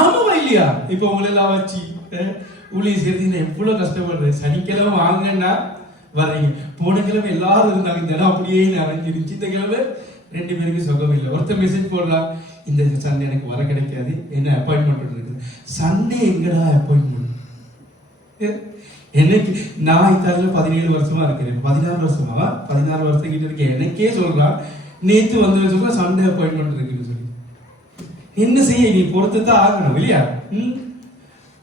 ஆமாவா இல்லையா? இப்ப உங்களை எல்லாம் வச்சு ஊழிய சேர்த்து எவ்வளவு கஷ்டப்படுறேன். சனிக்கிழமை வாங்கன்னா வர்றீங்க. போன கிழமை எல்லாரும் இருந்தாங்க, இந்த இடம் அப்படியே நிறைஞ்சிருச்சு. இந்த கிழமை 2 பேருக்கு சுகம் இல்லை. ஒருத்தர் மெசேஜ் போடலாம், இந்த சண்டே எனக்கு வர கிடைக்காது, என்ன அப்பாயின்மெண்ட் இருக்குது. சண்டே எங்கடா அப்பாயின்மெண்ட்? எனக்கு நான் இத்தாலியில 17 வருஷமா இருக்கிறேன். 14 வருஷமாவா 16 வருஷம் கிட்ட இருக்கேன். எனக்கே சொல்றான், நேத்து வந்து சொல்ற சண்டே அப்பாயின்மெண்ட் இருக்குன்னு சொல்லி. என்ன செய்ய? நீ பொறுத்து தான் ஆகணும் இல்லையா?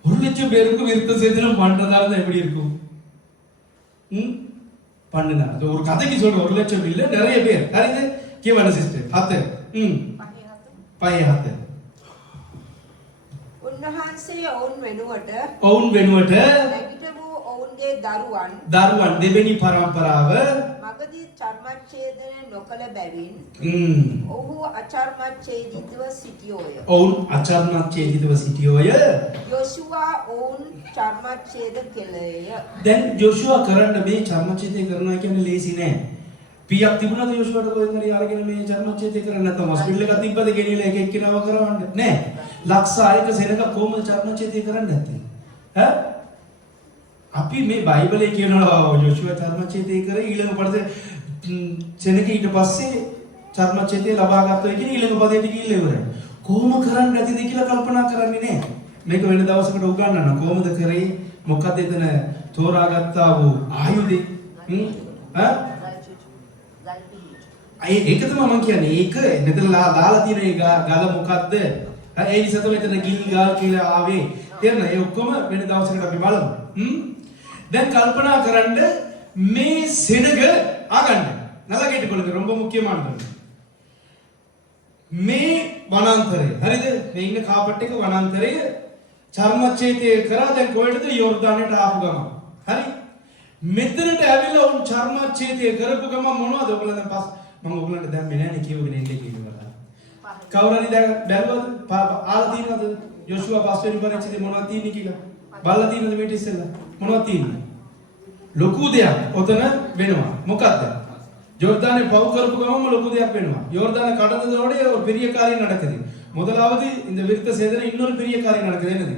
1 லட்சம் பேருக்கு விருத்த சேதனம் பண்றதால எப்படி இருக்கும்? பண்ணுங்க. அது ஒரு கதைக்கு சொல்ற, 1 லட்சம் இல்ல, நிறைய பேர். හරිද? කියවන සිස්ටර් 7 පහේ 7. උන්වහන්සේ ඔවුන් වෙනුවට නැගිටවූ ඔවුන්ගේ දරුවන් දෙවෙනි පරම්පරාව මගදී චර්මච්ඡේදනය නොකළ බැවින් ඔහු අචර්මච්ඡේදිතව සිටියෝය. ඔවුන් අචර්මච්ඡේදිතව සිටියෝය. යොෂුවා ඔවුන් චර්මච්ඡේද කෙළේය. දැන් යොෂුවා කරන්න මේ චර්මච්ඡේදය කරනවා කියන්නේ ලේසි නෑ. පියක් තිබුණාද යොෂුවාට කොහෙන්ද හරි අරගෙන මේ චර්මච්ඡේදය කරන්න? නැත්නම් හොස්පිටල් එකක් තිබ්බද ගෙනියලා එක එක්කිනව කරවන්න? නෑ. ලක්ෂ 6ක සෙනඟ කොහොමද චර්මච්ඡේදය කරන්නේ නැත්තේ? අපි මේ බයිබලයේ කියනවා යොෂුවා චර්මච්ඡේදය කරේ ඊළඟ පදේ සෙනඟ ඊට පස්සේ චර්මච්ඡේදය ලබා ගත්තා කියන ඊළඟ පදේට ගිහිල්ලා ඉවරයි. කොහොම කරන්නේ නැතිද කියලා කල්පනා කරන්නේ නෑ. මේක වෙන දවසකට උගන්වන්න කොහොමද කරේ? මොකක්ද එතන තෝරාගත්තා වූ ආයුධේ? ඒක තමයි මම කියන්නේ. ඒක මෙතන දාලා තියෙන ඒ ගල මොකද්ද? ඒ නිසා තමයි එතන ගිනි ගල් කියලා ආවේ. තේරෙනවද? ඒ ඔක්කොම වෙන දවසකට අපි බලමු. දැන් කල්පනා කරන්න මේ සෙනග ආගන්න. நல்லா கேட்டுக்கொள்ளுங்க, ரொம்ப முக்கியமானது. මේ වනාන්තරය. හරිද? මේ ඉන්න කාපට් එක වනාන්තරය. චර්මච්ඡේදය කරා දැන් කොහෙටද? යෝර්දානයට ආපු ගම. හරි? මෙතනට ඇවිල්ලා උන් චර්මච්ඡේදය කරපු ගම මොනවද? ඔයගොල්ලෝ දැන් පස් මම ඔයගොල්ලන්ට දැම්මේ නැහැ නේ කියවගෙන ඉන්නේ කියලා. කවුරුහරි දැන් බැලුවද? ආලා තියෙනවද? යොෂුවා පස්වෙනි පරිච්ඡේදේ මොනවද තියෙන්නේ කියලා? බලලා තියෙනවද මේක ඉස්සෙල්ලා? මොනවද තියෙන්නේ? ලොකු දෙයක් ඔතන වෙනවා. මොකක්ද? யோர்தானை பவு கருப்பு கமம் லொக்கு දෙයක් වෙනවා. யோர்தானை கடந்ததோட ஒரு பெரிய காரியம் நடக்குது. முதலாவது இந்த விருத்த சேதனை இன்னொரு பெரிய காரியம் நடக்குது. என்னது?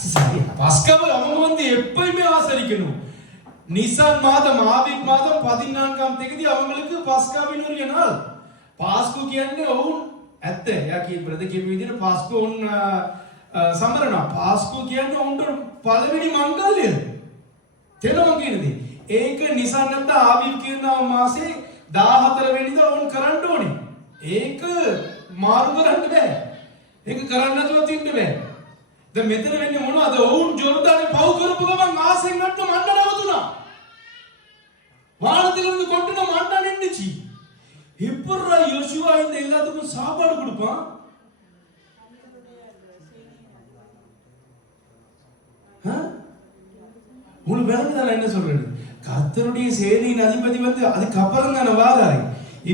சரி, பஸ்காவை அவங்க வந்து எப்பயுமே ஆசரிக்கணும். நிசான் மாதம் ஆவிக் மாதம் 14ஆம் தேதி அவங்களுக்கு පස්කාවිනුරිය நாள். පාස්කු කියන්නේ ඔවුන් ඇත්ත. එයා කියපරද කියපු විදිහට පාස්කු ඔවුන් සමරනවා. පාස්කු කියන්නේ ඔවුන්ට පළවෙනි මංගල්‍යය. තේරෙනවද කියන්නේ? ඒක නිසන් නැත්නම් ආවිව් කියන මාසේ 14 වෙනිදා ඔවුන් කරන්න ඕනේ. ඒක මාරු කරන්න බෑ. ඒක කරන්න නැතුව තින්න බෑ. දැන් මෙතන වෙන්නේ මොනවද? ඔවුන් ජෝර්දානේ පව් කරපු ගමන් ආසෙන් නටන මණ්ඩ නවතුණා. வானத்திலிருந்து கொண்டு மண்ணா நின்னுச்சு. எப்பறா யோசுவா இந்த எல்லாத்துக்கும் சாப்பாடு கொடுப்பான்? உங்களுக்கு வேற என்ன சொல்றது? கர்த்தருடைய சேனையின் அதிபதி வந்து அதுக்கு அப்புறம் தான வாராரு.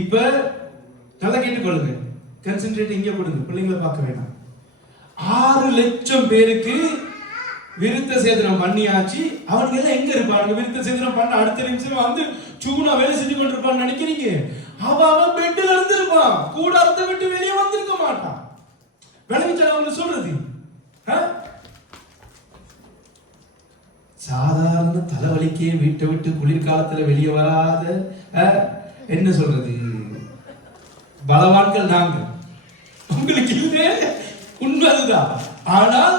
இப்ப நல்லா கேட்டுக்கொள்ளுங்க. கான்சென்ட்ரேட் இங்க கொடுங்க. பிள்ளைங்களை பார்க்க வேண்டாம். 6 லட்சம் பேருக்கு விருத்த சேதனம் பண்ணியாச்சு. அவனுக்கு எல்லாம் எங்க இருப்பாங்க? விருத்த சேதனம் பண்ண அடுத்த நிமிஷம் வந்து சூனா வேலை செஞ்சு கொண்டிருப்பான்னு நினைக்கிறீங்க? அவன் பெட்ல இருந்திருப்பான். கூடாரத்தை விட்டு வெளியே வந்திருக்க மாட்டான். விளங்கிச்சா அவங்க சொல்றது? சாதாரண தலைவலிக்கே வீட்டை விட்டு குளிர்காலத்துல வெளியே வராத என்ன சொல்றது பலவான்கள் நாங்க. உங்களுக்கு இல்லையே, உண்மைதான். ஆனால்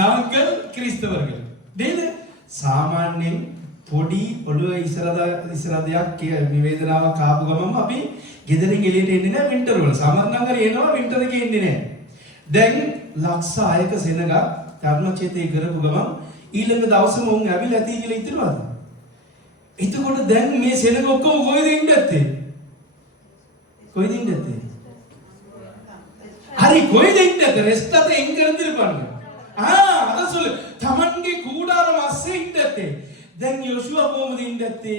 நாங்கள் கிறிஸ்தவர்கள். සාමාන්‍යයෙන් පොඩි ඔළුව ඉස්සරදයක් නිවේදනාවක් ආපු ගමම අපි ගෙදරින් එළියට එන්නේ නැහැ වින්ටර් වල. සමහරනම් හරි එනවා වින්ටර් එකේ එන්නේ නැහැ. දැන් ලක්ෂ 6ක සෙනග ධර්මචේතේ කරපු ගමන් ඊළඟ දවසම උන් ඇවිල්ලා ඇති කියලා හිතනවාද? එතකොට දැන් මේ සෙනග ඔක්කොම කොහෙද ඉන්නේ ඇත්තේ? කොහෙද ඉන්නේ ඇත්තේ? හරි කොහෙද ඉන්නේ ඇත්තේ? ரெஸ்ட் அத எங்க இருந்திருப்பாங்க? அத சொல்லு. තමන්ගේ கூடாரம் අස්සේ ඉඳත්තේ. දැන් යෝෂුවා කොහොමද ඉඳත්තේ?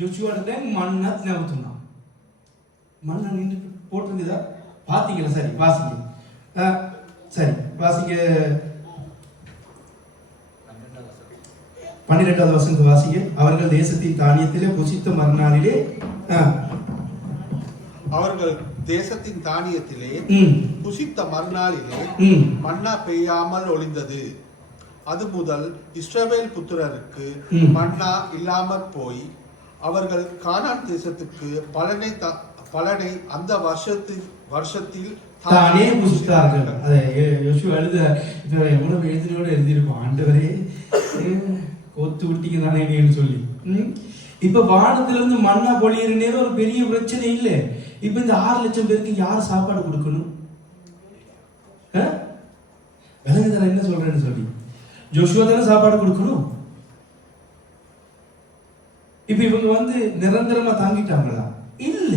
යෝෂුවාට දැන් මන්නත් නැවතුණා. மன்னா நின்று போட்டிருந்ததா? பாத்தீங்களா? சரி வாசிங்க. சரி வாசிங்க. 12வது வசனத்தை வாசிங்க. அவர்கள் தேசத்தின் தானியத்திலே புசித்த மறுநாளிலே அவர்கள் தேசத்தின் தானியத்திலே புசித்த மறுநாளிலே மன்னா பெய்யாமல் ஒளிந்தது. அது முதல் இஸ்ரவேல் புத்திரருக்கு மன்னா இல்லாமற் போய் அவர்கள் கானான் தேசத்துக்கு பலனை அந்த வருஷத்தில் தானே புசித்தார்கள். அதை யோசுவா எழுத எவ்வளவு எழுதினோட எழுதியிருக்கோம். ஆண்டவரே கோத்து விட்டீங்க தானே சொல்லி. இப்ப வானத்துல இருந்து மண்ணா பொழியிற நேரம் ஒரு பெரிய பிரச்சனை இல்லை. இப்ப இந்த 6 லட்சம் பேருக்கு யார் சாப்பாடு கொடுக்கணும்? விலங்குதான என்ன சொல்றேன்னு சொல்லி ஜோஷுவா தானே சாப்பாடு கொடுக்கணும். இப்ப இவங்க வந்து நிரந்தரமா தாங்கிட்டாங்களா? இல்ல,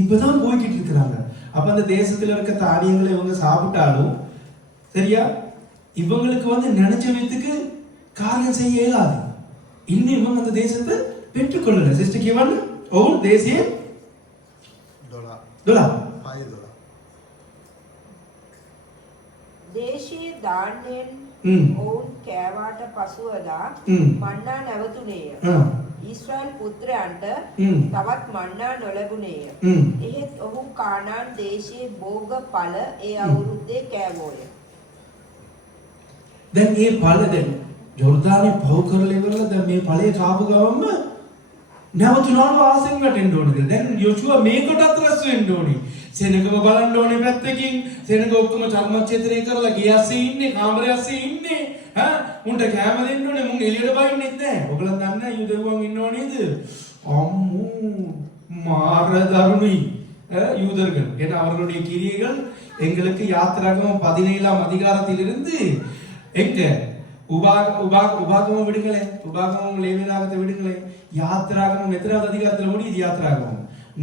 இப்பதான் போய்கிட்டு இருக்கிறாங்க. அப்ப அந்த தேசத்துல இருக்க தானியங்களை இவங்க சாப்பிட்டாலும் சரியா, இவங்களுக்கு வந்து நினைச்ச விதத்துக்கு காரியம் செய்ய இயலாது. இன்னும் இவங்க அந்த தேசத்தை பெற்றுக்கொள்ளல. சிஸ்டர் கிவன் ஓன் தேசிய $5. දේශීය ධාන්‍යයෙන් ඔවුන් කෑවාට පසුවදා මන්නා නැවතුණේය. ඊශ්‍රායල් පුත්‍රයන්ට තවත් මන්නා නොලැබුණේය. එහෙත් ඔහු කානාන් දේශයේ භෝග ඵල ඒ අවුරුද්දේ කෑවෝය. දැන් මේ ඵල දැන් ජෝර්දානේ පව කරලා ඉවරලා දැන් මේ ඵලයේ කාපු ගමන්ම නැවතුණාම ආසෙන් වැටෙන්න ඕනේ. දැන් යෝෂුවා මේකටත් රැස් වෙන්න ඕනේ. සෙනගම බලන්න ඕනේ පැත්තකින්. සෙනග ඔක්කොම චර්මච්ඡේදනය කරලා ගියස්සේ ඉන්නේ, කාමරේ ඇස්සේ ඉන්නේ. උන්ට කැම දෙන්න ඕනේ. මුන් එළියට බයින්නෙත් නැහැ. ඔයගොල්ලෝ දන්නේ යුදෙව්වන් ඉන්නව නේද? අම්මෝ මාර දරුණුයි. யூதர்கள் ஏன்னா அவர்களுடைய கிரியைகள் எங்களுக்கு யாத்திராகமம் 17ஆம் அதிகாரத்திலிருந்து எங்க உபாகமம் விடுங்களேன், உபாகமம் லேவியராகத்தை விடுங்களேன். யாத்திராகமம் எத்தனாவது அதிகாரத்துல முடியுது? யாத்திராகமம்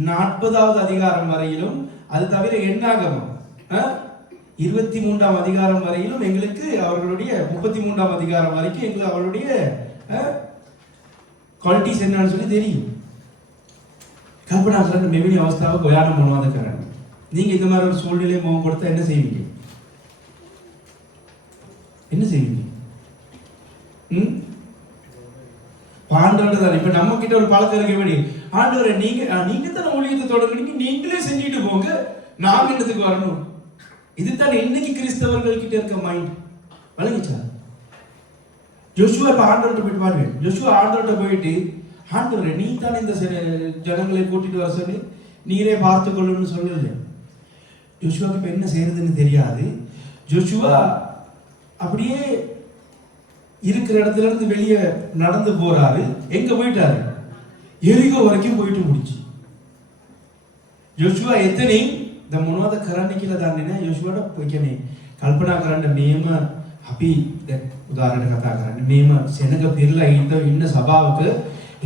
40வது அதிகாரம் வரையிலும், அது தவிர எண்ணாகமம் 23ஆம் அதிகாரம் வரையிலும் எங்களுக்கு அவர்களுடைய 33ஆம் அதிகாரம் வரைக்கும் எங்களுக்கு அவர்களுடைய குவாலிட்டிஸ் என்னன்னு சொல்லி தெரியும். கல்பனா කරන්න මෙවැනි අවස්ථාවක ඔයාලා මොනවද කරන්නේ? நீங்க இந்த மாதிரி ஒரு சூழ்நிலை முகம் கொடுத்தா என்ன செய்வீங்க? என்ன செய்வீங்க? பாண்டவர்தான். இப்ப நம்ம கிட்ட ஒரு பழக்கம் இருக்க வேண்டிய ஆண்டவரை நீங்க தானே ஊழியத்தை தொடங்குனீங்க, நீங்களே செஞ்சுட்டு போங்க, நாங்க என்னத்துக்கு வரணும்? இதுதான் இன்னைக்கு கிறிஸ்தவர்கள் கிட்ட இருக்க மைண்ட். வழங்கிச்சா? யோசுவா இப்ப ஆண்டவர்கிட்ட போயிட்டு பாருவேன். யோசுவா ஆண்டவர்கிட்ட போயிட்டு, ஆண்டவரே நீ தானே இந்த ஜனங்களை கூட்டிட்டு வர சொல்லி நீரே பார்த்து கொள்ளுன்னு சொல்லல. யோசுவாக்கு இப்ப என்ன செய்யறதுன்னு தெரியாது. யோசுவா அப்படியே இருக்கிற இடத்துல இருந்து வெளியே நடந்து போறாரு. எங்க போயிட்டாரு? எரிகோ வரைக்கும் போயிட்டு முடிச்சு. யோசுவா එතනින් දැන් මොනවද කරන්න කියලා දන්නේ නැහැ. යෝෂුවාට කියන්නේ කල්පනා කරන්න මේම අපි දැන් උදාහරණයක් කතා කරන්නේ මේම සෙනඟ පිරලා ඉන්න සභාවක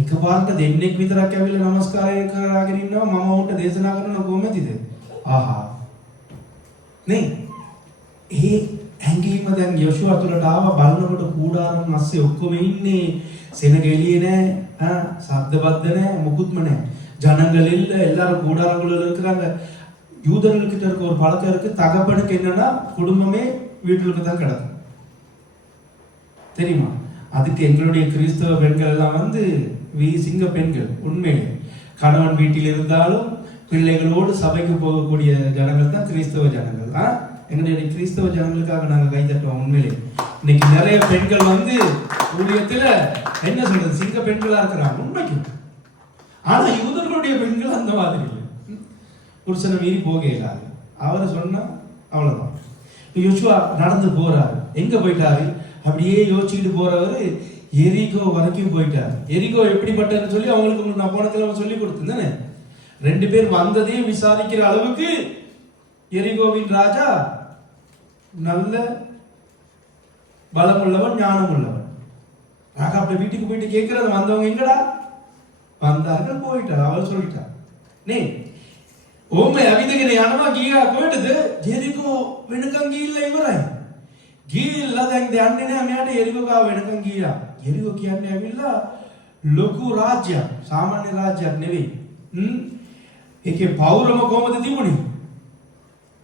එකපාරට දෙන්නෙක් විතරක් ඇවිල්ලා নমස්කාරය කරගෙන ඉන්නවා. මම උන්ට දේශනා කරනවා කොහොමදද? ආහා නේ ඒ ඇඟීම දැන් යෝෂුවා තුලට ආව. බලනකොට කූඩාරම් මැස්සේ ඔක්කොම ඉන්නේ. සෙනඟ එළියේ නැහැ. ශබ්දබද්ද නැහැ. මොකුත්ම නැහැ. ஜனங்கள் இல்ல, எல்லாரும் கூடாரங்களில் இருக்கிறாங்க. யூதர்கள்கிட்ட இருக்க ஒரு பழக்கம் இருக்கு, தகப்பனுக்கு என்னன்னா குடும்பமே வீட்டுக்கு தான் கிடக்கும், தெரியுமா? அதுக்கு எங்களுடைய கிறிஸ்தவ பெண்கள் எல்லாம் வந்து சிங்க பெண்கள். உண்மையிலே கணவன் வீட்டில் இருந்தாலும் பிள்ளைகளோடு சபைக்கு போகக்கூடிய ஜனங்கள் தான் கிறிஸ்தவ ஜனங்கள். எங்களுடைய கிறிஸ்தவ ஜனங்களுக்காக நாங்கள் கை தட்டுவோம். உண்மையிலே இன்னைக்கு நிறைய பெண்கள் வந்து ஊழியத்துல என்ன சொல்றது, சிங்க பெண்களா இருக்கிறாங்க உண்மைக்கு. ஆனா யூதர்களுடைய பெண்கள் அந்த மாதிரி இல்லை. புருஷனை மீறி போக இயலாது. அவரை சொன்னா அவ்வளவுதான். யோசுவா நடந்து போறாரு. எங்க போயிட்டாரு? அப்படியே யோசிச்சுட்டு போறவரு எரிகோ வரைக்கும் போயிட்டாரு. எரிகோ எப்படிப்பட்டதுன்னு சொல்லி அவங்களுக்கு நான் போன கிழமை சொல்லி கொடுத்தேன். 2 பேர் வந்ததே விசாரிக்கிற அளவுக்கு எரிகோவின் ராஜா நல்ல பலம் உள்ளவன், ஞானம் உள்ளவன். ராஜா அப்படி வீட்டுக்கு போயிட்டு கேட்கறது, வந்தவங்க எங்கடா? வந்தார்கள், போயிட்டார். அவர் சொல்லிட்டார், நீ ඕම ඇවිදගෙන යනවා. ගියා කොහෙටද? ජෙරිකෝ වෙනකන් ගිහිල්ලා ඉවරයි. ගිහිල්ලා දැන් යන්නේ නැහැ මෙයාට. එරිකෝ ගාව වෙනකන් ගියා. එරිකෝ කියන්නේ ඇවිල්ලා ලොකු රාජ්‍යයක්, සාමාන්‍ය රාජ්‍යයක් නෙවෙයි. ඒකේ පෞරම කොහමද තිබුණේ?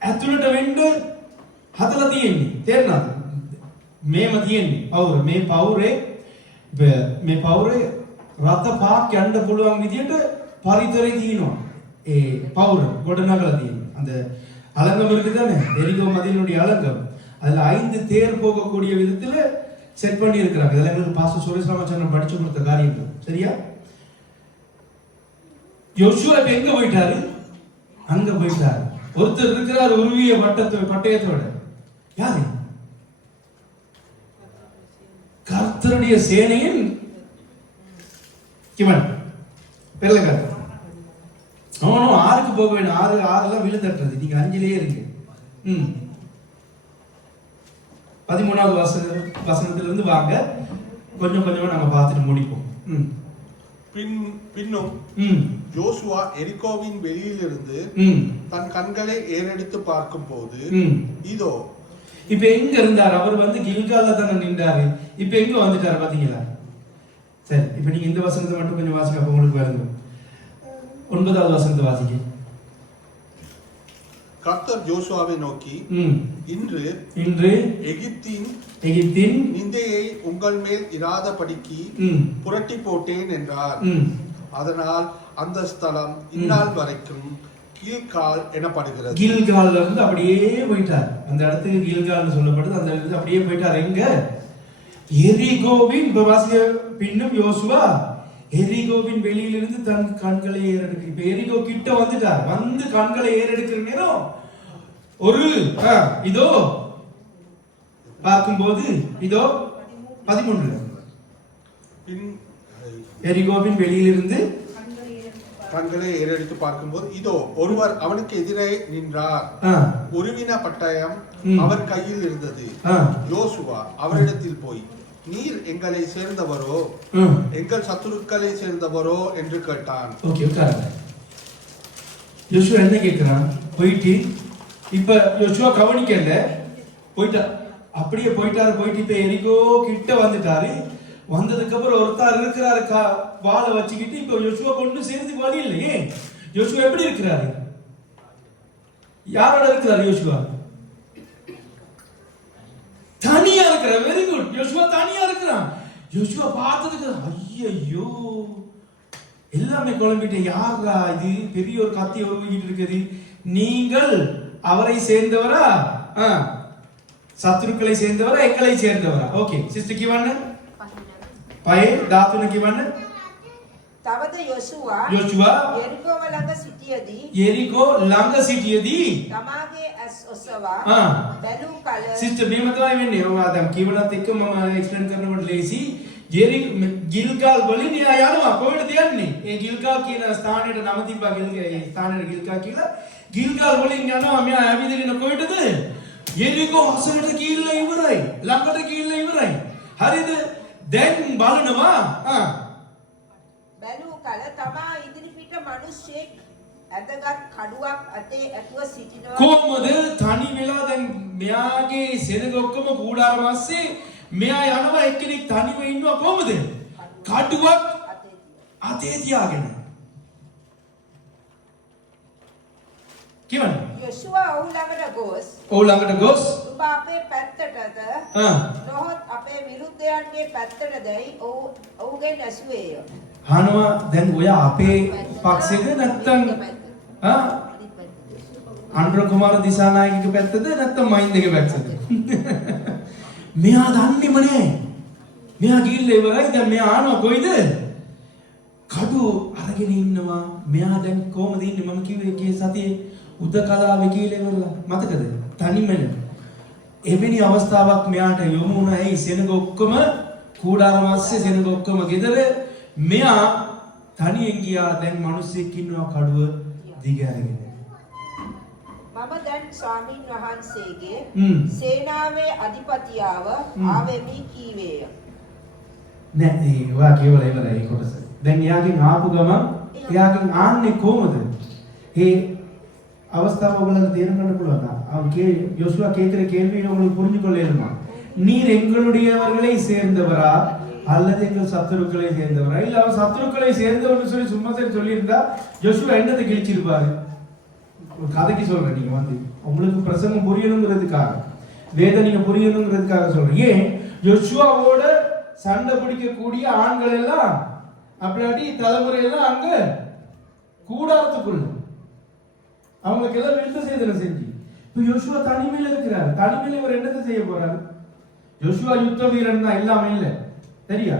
ඇතුළට වෙන්න හදලා තියෙන්නේ. තේරෙනවද? මේම තියෙන්නේ පෞර. මේ පෞරේ රත පාක් යන්න පුළුවන් විදියට පරිතරේ තියෙනවා. பவுர் கொடநகல தீன் அந்த அலங்கம் இருக்குதானே, எரிகோ மதிலினுடைய அலங்கம். அதுல 5 தேர் போகக்கூடிய விதத்துல செட் பண்ணி இருக்கிறாங்க. இதெல்லாம் எங்களுக்கு பாஸ்டர் சுரேஷ் ராமச்சந்திரன் படிச்சு கொடுத்த காரியங்கள். சரியா? யோசுவா இப்ப எங்க போயிட்டாரு? அங்க போயிட்டாரு. ஒருத்தர் இருக்கிறார் உருவிய பட்டயத்தோட. யாரு? கர்த்தருடைய சேனையின் கிவன் பெருலகர். ஆறுக்கு போக வேணும். ஆறுலாம் விழு தட்டுறது. நீங்க 5லயே இருங்க. 13வது வசனத்திலிருந்து வாங்க. கொஞ்சம் கொஞ்சமா நம்ம பார்த்துட்டு முடிப்போம். பின்னும் யோசுவா எரிகோவின் வெளியிலிருந்து தன் கண்களை ஏறெடுத்து பார்க்கும் போது இதோ. இப்ப எங்க இருந்தார்? அவர் வந்து கில்கால்ல தானே நின்றாரு. இப்ப எங்க வந்துட்டாரு பாத்தீங்களா? சரி, இப்ப நீங்க இந்த வசனத்தை மட்டும் கொஞ்சம் வாசிக்க, அப்ப உங்களுக்கு வருங்க. 9வது வசனத்தை வாசிக்க. கர்த்தர் யோசுவாவை நோக்கி, இன்று எகிப்தின் நிந்தையை உங்கள் மேல் இராதபடிக்கு புரட்டி போட்டேன் என்றார். அதனால் அந்த ஸ்தலம் இந்நாள் வரைக்கும் கில்கால் எனப்படுகிறது. கில்கால்ல இருந்து அப்படியே போயிட்டார். அந்த இடத்துக்கு கில்கால்னு சொல்லப்படுது. அந்த இடத்துக்கு அப்படியே போயிட்டார். எங்க? எரிகோவின் பின்னும் யோசுவா எரிகோவின் வெளியிலிருந்து தன் கண்களை ஏறெடுக்க. இப்ப எரிகோ கிட்ட வந்துட்டார். வந்து கண்களை ஏறெடுக்கிற நேரம் ஒரு இதோ பார்க்கும்போது இதோ 13 எரிகோவின் வெளியிலிருந்து கண்களை ஏறெடுத்து பார்க்கும்போது இதோ ஒருவர் அவனுக்கு எதிரே நின்றார். உருவின பட்டயம் அவர் கையில் இருந்தது. யோசுவா அவரிடத்தில் போய், நீர் எங்களை சேர்ந்தவரோ எங்கள் சத்துருக்களை சேர்ந்தவரோ என்று கேட்டான். யோசுவா என்ன கேட்கிறான்? போயிட்டு இப்ப யோசுவா கவனிக்கல, போயிட்டா. அப்படியே போயிட்டாரு. போயிட்டு இப்ப எரிகோ கிட்ட வந்துட்டாரு. வந்ததுக்கு அப்புறம் ஒருத்தர் இருக்கிறாரு வாளை வச்சுக்கிட்டு. இப்ப யோசுவா கொண்டு சேர்ந்து வழி இல்லையே. யோசுவா எப்படி இருக்கிறாரு? யாரோட இருக்கிறாரு? யோசுவா தனியா இருக்கிறார். Very good. யோசுவா தனியா இருக்கிறான். யோசுவா பார்த்ததுக்கு ஐயோ எல்லாமே குழம்பிட்டேன். யாரா இது? பெரிய ஒரு கத்தி உருவிக்கிட்டு இருக்குது. நீங்கள் அவரை சேர்ந்தவரா? සත්‍රුක්களை சேர்ந்தவரா எங்களை சேர்ந்தவரா? ஓகே සිස්ටර් කියවන්න. පහේ 13 කියවන්න. තවද යොෂුවා යෙරිකෝව ළඟ සිටියදී තමාගේ ඇස් ඔසවා බැලූ කල සිස්ටර් මේව තමයි වෙන්නේ. ඔයා දැන් කියවලත් එක්ක මම එක්ස්ප්ලেইন කරනකොට ලේසි. ගිල්ගල් වලින් එයා යනවා කොහෙටද යන්නේ? ඒ ගිල්ගල් කියන ස්ථානයට නම තිබ්බා ඒ ස්ථානයට ගිල්ගල් කියලා. ගිල්ගල් වලින් යනවා මෙයා ඇවිදගෙන කොහෙටද? යෙරිකෝ අසලට ගිහිල්ලා ඉවරයි. ළඟට ගිහිල්ලා ඉවරයි. හරිද? දැන් බලනවා බැලූ කල තමා ඉදිරිපිට මිනිස්සෙක් ඇදගත් කඩුවක් අතේ ඇතුව සිටිනවා. කොහොමද තනි වෙලා දැන් මෙයාගේ සෙනග ඔක්කොම කූඩාරම ඇස්සේ මෙයා යනවා එක්කෙනෙක් තනිව ඉන්නවා කොහොමද? කඩුවක් අතේ තියාගෙන. කියවන්න. යොෂුවා ඔහු ළඟට ගොස් ඔබ අපේ පැත්තටද නොහොත් අපේ විරුද්ධයන්ගේ පැත්තටදයි ඔහුගෙන් ඇසුවේය. අහනවා දැන් ඔයා අපේ පක්ෂෙද නැත්නම් අනුර කුමාර දිසානායකගේ පැත්තද නැත්නම් මහින්දගේ පැත්තද? මෙයා දන්නේම නෑ. මෙයා ගිහිල්ලා ඉවරයි. දැන් මෙයා ආනවා කොයිද? කඩු අරගෙන ඉන්නවා. මෙයා දැන් කොහමද ඉන්නේ? මම කිව්වේ ගිය සතියේ උදකලාවේ කියලා ඉවරලා. මතකද? තනිමනේ. එවැනි අවස්ථාවක් මෙයාට යොමු වුණා. ඒ සෙනග ඔක්කොම කූඩාරම ඇස්සේ සෙනග ඔක්කොම ගෙදර මෙයා තනියෙන් ගියා. දැන් මිනිස්සෙක් ඉන්නවා කඩුව දිග අරගෙන. මම දැන් ස්වාමීන් වහන්සේගේ සේනාවේ අධිපතියාව ආවෙමි කීවේය. නෑ ඒවා කියවලා ඉවරයි ඒ කොටස. දැන් එයාගෙන් ආපු ගමන් එයාගෙන් ආන්නේ කොහමද? ඒ அவஸ்தாவை உங்களுக்கு தேர்வு பண்ண கூடாதா? யோசுவா கேட்கிற கேள்வியை உங்களுக்கு புரிஞ்சு கொள்ளேனுமா? நீர் எங்களுடையவர்களை சேர்ந்தவரா அல்லது எங்கள் சத்துருக்களை சேர்ந்தவரா? இல்ல அவர் சத்துருக்களை சேர்ந்தவர்னு சொல்லி சும்மா சரி சொல்லியிருந்தா யோசுவா என்னத்தை கிழிச்சிருப்பாரு? ஒரு கதைக்கு சொல்றேன். நீங்க வந்து உங்களுக்கு பிரசங்கம் புரியணுங்கிறதுக்காக வேத நீங்க புரியணுங்கிறதுக்காக சொல்றேன். ஏன் யோசுவாவோட சண்டை பிடிக்கக்கூடிய ஆண்கள் எல்லாம் அப்படி தலைமுறையெல்லாம் அங்க கூடாரத்துக்குள்ள அவங்களுக்கு எல்லாம் விருத்த சேதனை செஞ்சு இப்ப யோசுவா தனிமையில இருக்கிறார். தனிமையில இவர் என்னத்தை செய்ய போறாரு? யோசுவா யுத்த வீரன் தான், இல்லாம இல்ல. சரியா?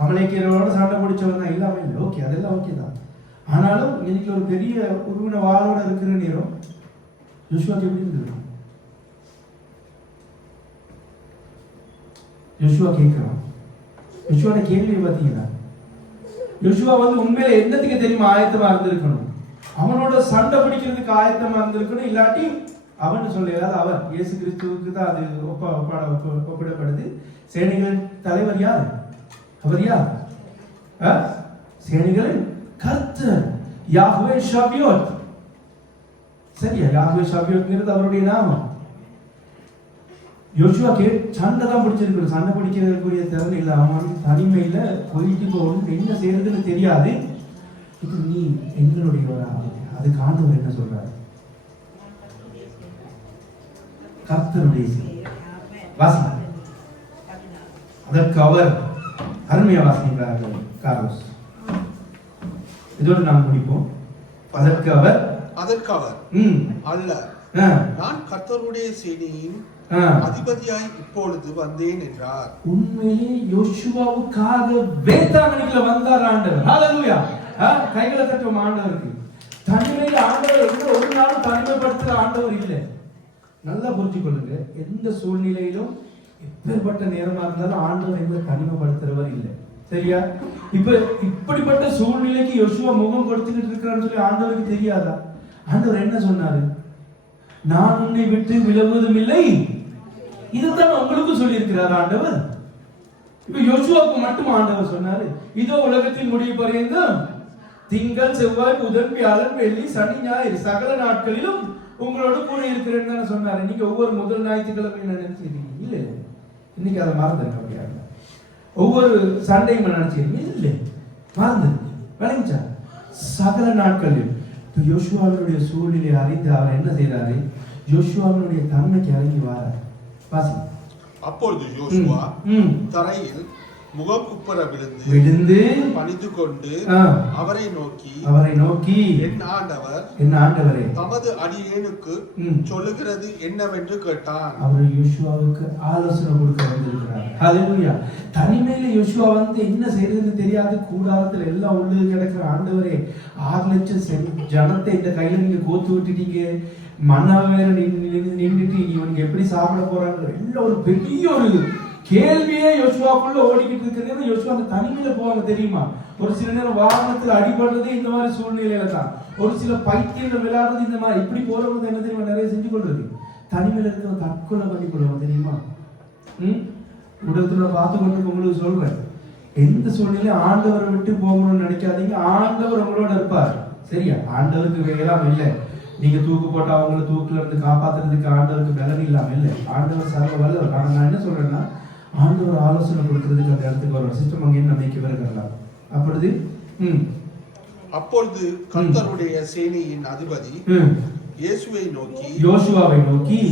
அமலேக்கியரோட சண்டை பிடிச்சவன் தான், இல்லாம இல்லை. ஓகே, அதெல்லாம் ஓகே தான். ஆனாலும் இன்னைக்கு ஒரு பெரிய உருவின வாளோட இருக்கிற நேரம் யோசுவாக்கு எப்படி இருந்தது? யோசுவா கேட்கிறான். யோசுவாட கேள்வி பார்த்தீங்கன்னா யோசுவா வந்து உண்மையில என்னத்துக்கு தெரியுமா ஆயத்தமா இருந்திருக்கணும்? அவனோட சண்டை பிடிக்கிறதுக்கு ஆயத்தமா இருந்திருக்கணும். இல்லாட்டி அவன் சொல்லிடாது. அவர் இயேசு கிறிஸ்துவுக்கு தான் அது ஒப்பிடப்படுது. சேனைகள் தலைவர் யார்? அவர் யார்? சேனைகளின் கர்த்தர் யாஹ்வே ஷாபியோத். சரியா? யாஹ்வே ஷாபியோத்ங்கிறது அவருடைய நாமம். யோசுவாக்கு சண்டை தான் பிடிச்சிருக்கு. சண்டை பிடிக்கிறதுக்குரிய திறன் இல்லை. அவன் தனிமையில போயிட்டு போகணும், என்ன செய்யறதுன்னு தெரியாது. இது நீ எங்களுடைய அதுக்கு ஆண்டவர் என்ன சொல்றாரு? கர்த்தருடைய வாசி. அதற்கு அவர் அருமையா வாசிக்கிறார்கள். காரோஸ் இதோடு நாம் முடிப்போம். அதற்கு அவர் அல்ல, நான் கர்த்தருடைய சேனையின் அதிபதியாய் இப்பொழுது வந்தேன் என்றார். உண்மையிலே யோசுவாவுக்காக வேதாகமத்துல வந்தார் ஆண்டவர். ஹalleluya. கைகளை தட்டுவோம் ஆண்டவருக்கு. தனிமையில ஆண்டவர் ஒரு நாள் தனிமைப்படுத்துற ஆண்டவர் இல்லை. நல்லா புரிஞ்சுக்கொள்ளுங்க. எந்த சூழ்நிலையிலும் எப்பேற்பட்ட நேரமா இருந்தாலும் ஆண்டவர் எங்களை தனிமைப்படுத்துறவர் இல்லை. சரியா? இப்ப இப்படிப்பட்ட சூழ்நிலைக்கு யோசுவா முகம் கொடுத்துக்கிட்டு இருக்கிறான்னு சொல்லி ஆண்டவருக்கு தெரியாதா? ஆண்டவர் என்ன சொன்னாரு? நான் உன்னை விட்டு விலகுவதும் இல்லை. இதுதான் உங்களுக்கு சொல்லி இருக்கிறார் ஆண்டவர். இப்ப யோசுவாவுக்கு மட்டும் ஆண்டவர் சொன்னாரு, இதோ உலகத்தின் முடிவு பரியந்தம் திங்கள் செவ்வாய் புதன் வியாழன் வெள்ளி சனி ஞாயிறு சகல நாட்களிலும் உங்களோட கூட இருக்கிறேன்னு சொன்னாரு. நீங்க ஒவ்வொரு முதல் ஞாயிற்றுக்கிழமை நினைச்சிருக்கீங்க இல்ல? இன்னைக்கு அதை மறந்துருக்க அப்படியா? ஒவ்வொரு சண்டையும் நினைச்சிருக்கீங்க இல்ல? மறந்துருக்கு. விளங்கிச்சா? சகல நாட்களிலும். இப்ப யோசுவாவினுடைய சூழ்நிலை அறிந்து அவர் என்ன செய்யறாரு? யோசுவாவினுடைய தன்மைக்கு இறங்கி வாரார். வாசி. அப்பொழுது யோசுவா தரையில் முகக்குப்புற விழுந்து விழுந்து பணிந்து கொண்டு ஆ, அவரை நோக்கி அவரை நோக்கி என் ஆண்டவர் என்ன ஆண்டவரே தமது அடியேனுக்கு ம். சொல்லுகிறது என்னவென்று கேட்டான். அவர் யோசுவாவுக்கு ஆலோசனை கொடுக்க வந்திருக்கிறார். ஹalleluya. தனிமையில யோசுவா வந்து என்ன செய்யறதுன்னு தெரியாது. கூடாரத்துல எல்லாம் உள்ளே கிடக்கிற ஆண்டவரே 6 லட்சம் ஜனத்தை இந்த கையில நீங்க கோத்து விட்டுட்டீங்க. மன்னா வேற நின்றுட்டு இவனுக்கு எப்படி சாப்பிட போறாங்க எல்லாம் ஒரு பெரிய ஒரு கேள்வியே யோசுவாக்குள்ள ஓடிக்கிட்டு இருக்கிறது. யோசுவா அந்த தனிமையில போவாங்க தெரியுமா? ஒரு சில நேரம் வாகனத்துல அடிபடுறது இந்த மாதிரி சூழ்நிலையில தான். ஒரு சில பைத்தியங்கள் விளையாடுறது இந்த மாதிரி. இப்படி போறவங்க என்ன தெரியுமா நிறைய செஞ்சு கொள்றது. தனிமையில இருக்கிற தற்கொலை பண்ணி கொள்ளுவாங்க தெரியுமா? உடத்துல பார்த்து கொண்டு உங்களுக்கு சொல்றேன், எந்த சூழ்நிலையும் ஆண்டவரை விட்டு போகணும்னு நினைக்காதீங்க. ஆண்டவர் உங்களோட இருப்பார். சரியா? ஆண்டவருக்கு வேலாம் இல்லை. நீங்க தூக்கு போட்டா அவங்களை தூக்குல இருந்து காப்பாத்துறதுக்கு ஆண்டவருக்கு பலன் இல்லாம இல்லை. ஆண்டவர் சர்வ வல்லவர். ஆனா நான் என்ன சொல்றேன்னா, ஆண்டவர் ஆலோசனை கொடுக்கறதுக்கு அந்த இடத்துக்கு வரும். சிஸ்டம் அங்கே நம்பிக்கை வருகிறார். அப்பொழுது அப்பொழுது கர்த்தருடைய சேனையின் அதிபதி யோசுவாவை நோக்கி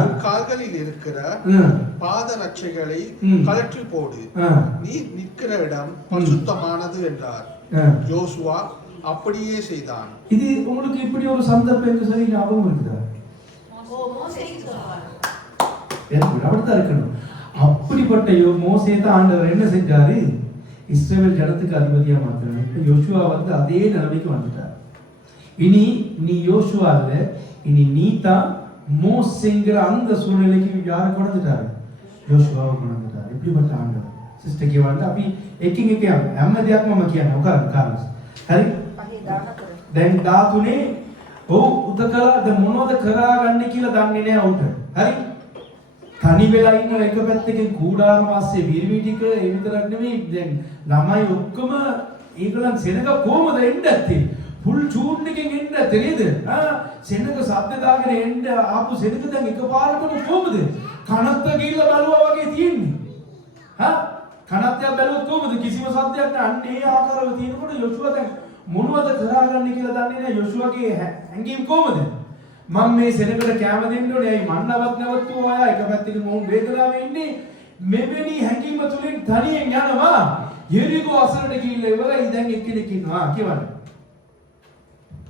உன் கால்களில் இருக்கிற பாதரட்சைகளை கழற்றி போடு, நீ நிற்கிற இடம் பரிசுத்தமானது என்றார். யோசுவா அப்படியே செய்தான். இது உங்களுக்கு இப்படி ஒரு சந்தர்ப்பம் சரி ஞாபகம் இருக்குதா? அப்படித்தான் இருக்கணும். அப்படிப்பட்ட மோசே தான் ஆண்டவர் என்ன செஞ்சாரு? இஸ்ரவேல் ஜனத்துக்கு அதிபதியா மாத்தினார். யோசுவா வந்து அதே நிலைமைக்கு வந்துட்டார். இனி நீ யோசுவா இல்ல, இனி நீ தான் மோசேங்கிற அந்த சூழ்நிலைக்கு யாரை கொண்டுட்டாரு? யோசுவாவை கொண்டுட்டாரு. இப்படிப்பட்ட ஆண்டவர் சிஸ்டர் के वाला अभी एक क्या अहमदियात्मा में किया होगा कार्स हरी දැන් 13 ඔව් උදකලා ද මොනවද කරාගන්නේ කියලා දන්නේ නැහැ උට. හරි? තනි වෙලා ඉන්න එක පැත්තකින් කූඩාරම ආස්සේ විරිවිටික ඒ විතරක් නෙමෙයි දැන් ළමයි ඔක්කොම ඒගොල්ලන් සෙනග කොහමද එන්න ඇත්තේ? ෆුල් චූන් එකකින් එන්න ඇත්තේ නේද? සෙනග සද්ද දාගෙන එන්න ආපු සෙනග දැන් එකපාරටම කොහමද? කනත්ත ගිහිල්ලා බලුවා වගේ තියෙන්නේ. කනත්තය බැලුවොත් කොහමද? කිසිම සද්දයක් නැහැ. අන්න ඒ ආකාරව තියෙනකොට යොෂුවා දැන් මොනවද කරාගන්නේ කියලා දන්නේ නැහැ. යොෂුවාගේ හැංගීම් කොහමද? මම මේ සෙනගට කැම දෙන්න ඕනේ. අයි මන්නවත් නැවතුවා අය එක පැත්තකින් මොවුන් වේදනාවේ ඉන්නේ. මෙවැනි හැංගීම තුලින් තනියෙන් යනවා. යෙරිකෝ අසලට ගිහිල්ලා ඉවරයි. දැන් එක්කෙනෙක් ඉන්නවා කියවන්න.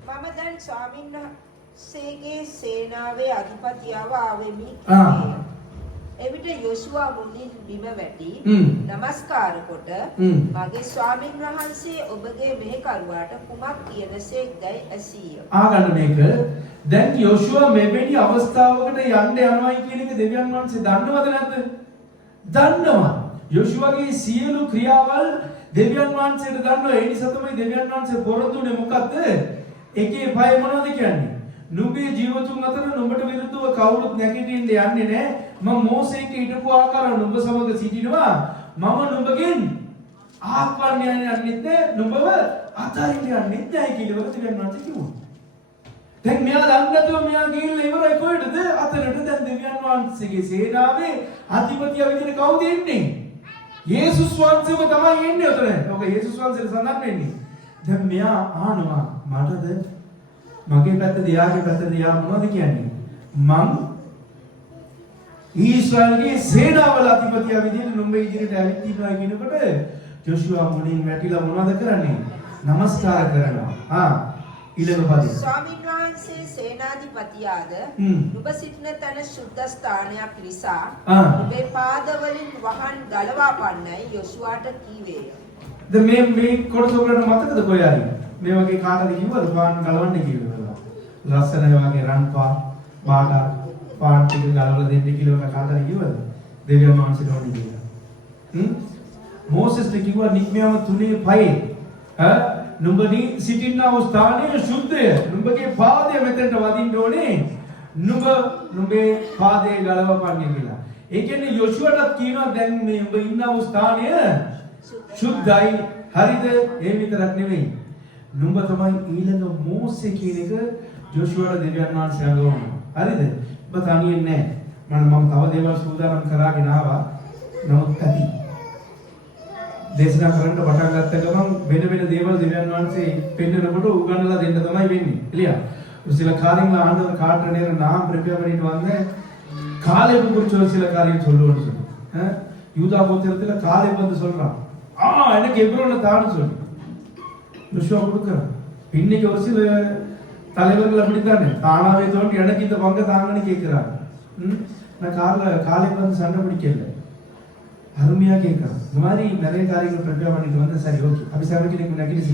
මම දැන් ස්වාමීන් වහන්සේගේ සේනාවේ අධිපතියව ආවෙමි. එවිට යොෂුවා මුලින් බිම වැටි නමස්කාර කොට මගේ ස්වාමීන් වහන්සේ ඔබගේ මෙහෙකරුවාට කුමක් කියනසේක්දයි ඇසීය. ආගන්න මේක දැන් යොෂුවා මෙවැනි අවස්ථාවකට යන්න යනවායි කියන එක දෙවියන් වහන්සේ දන්නවද නැද්ද? දන්නවා. යොෂුවාගේ සියලු ක්‍රියාවල් දෙවියන් වහන්සේට දන්නවා. ඒ නිසා තමයි දෙවියන් වහන්සේ පොරොන්දුනේ මොකද්ද? එකේ පය මොනවද කියන්නේ? නුඹේ ජීවතුන් අතර නුඹට විරුද්ධව කවුරුත් නැගිටින්න යන්නේ නැහැ. මම මෝසේට හිටපු ආකාරව නුඹ සමග සිටිනවා. මම නුඹගෙන් ආත්මඥානය යන්නෙත් නැහැ. නුඹව අතරින් යන්නෙත් නැහැ කියලා දෙවියන් වහන්සේ කිව්වා. දැන් මෙයා දන්නේ නැතුව මෙයා ගිහිල්ලා ඉවරයි කොහෙටද? අතනට දැන් දෙවියන් වහන්සේගේ සේනාවේ අධිපතිය විදිහට කවුද ඉන්නේ? යේසුස් වහන්සේම තමයි ඉන්නේ උතන. ඔක යේසුස් වහන්සේට සඳහන් වෙන්නේ. දැන් මෙයා ආනවා මටද මගේ පැත්තද යාගේ පැත්තද යා මොනවද කියන්නේ? මං ඊශ්‍රායලගේ සේනාවල අධිපතිය විදිහට නුඹ ඉදිරියට ඇවිත් ඉන්නවා කියනකොට ජොෂුවා මුලින් වැටිලා මොනවද කරන්නේ? නමස්කාර කරනවා. ඊළඟ පදේ ස්වාමීන් වහන්සේ සේනාධිපතියාද නුඹ සිටින තැන සුද්ධ ස්ථානයක් නිසා නුඹේ පාදවලින් වහන් ගලවා පන්නයි යොෂුවාට කීවේය. දැන් මේ කොටස ඔයගොල්ලන්ට මතකද කොහේ මේ වගේ කාටද කිව්වද පාන් ගලවන්න කිව්වද? ලස්සන වගේ රන් පාට පාන් ටික ගලවලා දෙන්න කියලා කාටද කිව්වද? දෙවියන් වහන්සේට ඕනේ කියලා. මෝසෙස්ට කිව්වා නික්මයම 3:5 නුඹනි සිටින්න ස්ථානයේ සුද්ධය. නුඹගේ පාදය මෙතෙන්ට වදින්න ඕනේ. නුඹේ පාදේ ගලවපන්නේ කියලා. ඒ කියන්නේ යොෂුවටත් කියනවා දැන් මේ උඹ ඉන්න ස්ථානය සුද්ධයි. හරිද? ඒ විතරක් නෙමෙයි. නුඹ තමයි ඊළඟ මෝසේ කියන එක ජොෂුවාට දෙවියන් වහන්සේ අඟවනවා. හරිද? ඔබ තනියෙන් නැහැ. මම තව දේවල් සූදානම් කරාගෙන ආවා. නමුත් ඇති. දේශනා කරන්න පටන් ගත්ත ගමන් වෙන වෙන දේවල් දෙවියන් වහන්සේ පෙන්නනකොට උගන්වලා දෙන්න තමයි වෙන්නේ. இல்லையா? ஒரு சில காரியங்களை ஆண்டவர் காட்டுற நேரம் நான் ப்ரிப்பேர் பண்ணிட்டு வந்தேன். காலேபு குறிச்ச ஒரு சில காரியம் சொல்லுவேன்னு சொல்லி யூதா கோத்திரத்துல காலை வந்து சொல்றான், எனக்கு எப்ரோன்ல தான்னு சொல்லி யோசுவா கொடுக்குறான். இன்னைக்கு ஒரு சில தலைவர்கள் அப்படித்தானே, தானாவே தோண்டி எனக்கு இந்த பங்கை தாங்கன்னு கேட்கிறாங்க. நான் காலை வந்து சண்டை பிடிக்கல, அருமையா கேட்கறான். இந்த மாதிரி நிறைய காரியங்கள் ப்ரிப்பேர் பண்ணிட்டு வந்து சரி ஓகே அப்படி சமைக்கிறதுக்கு நக்கிட்டு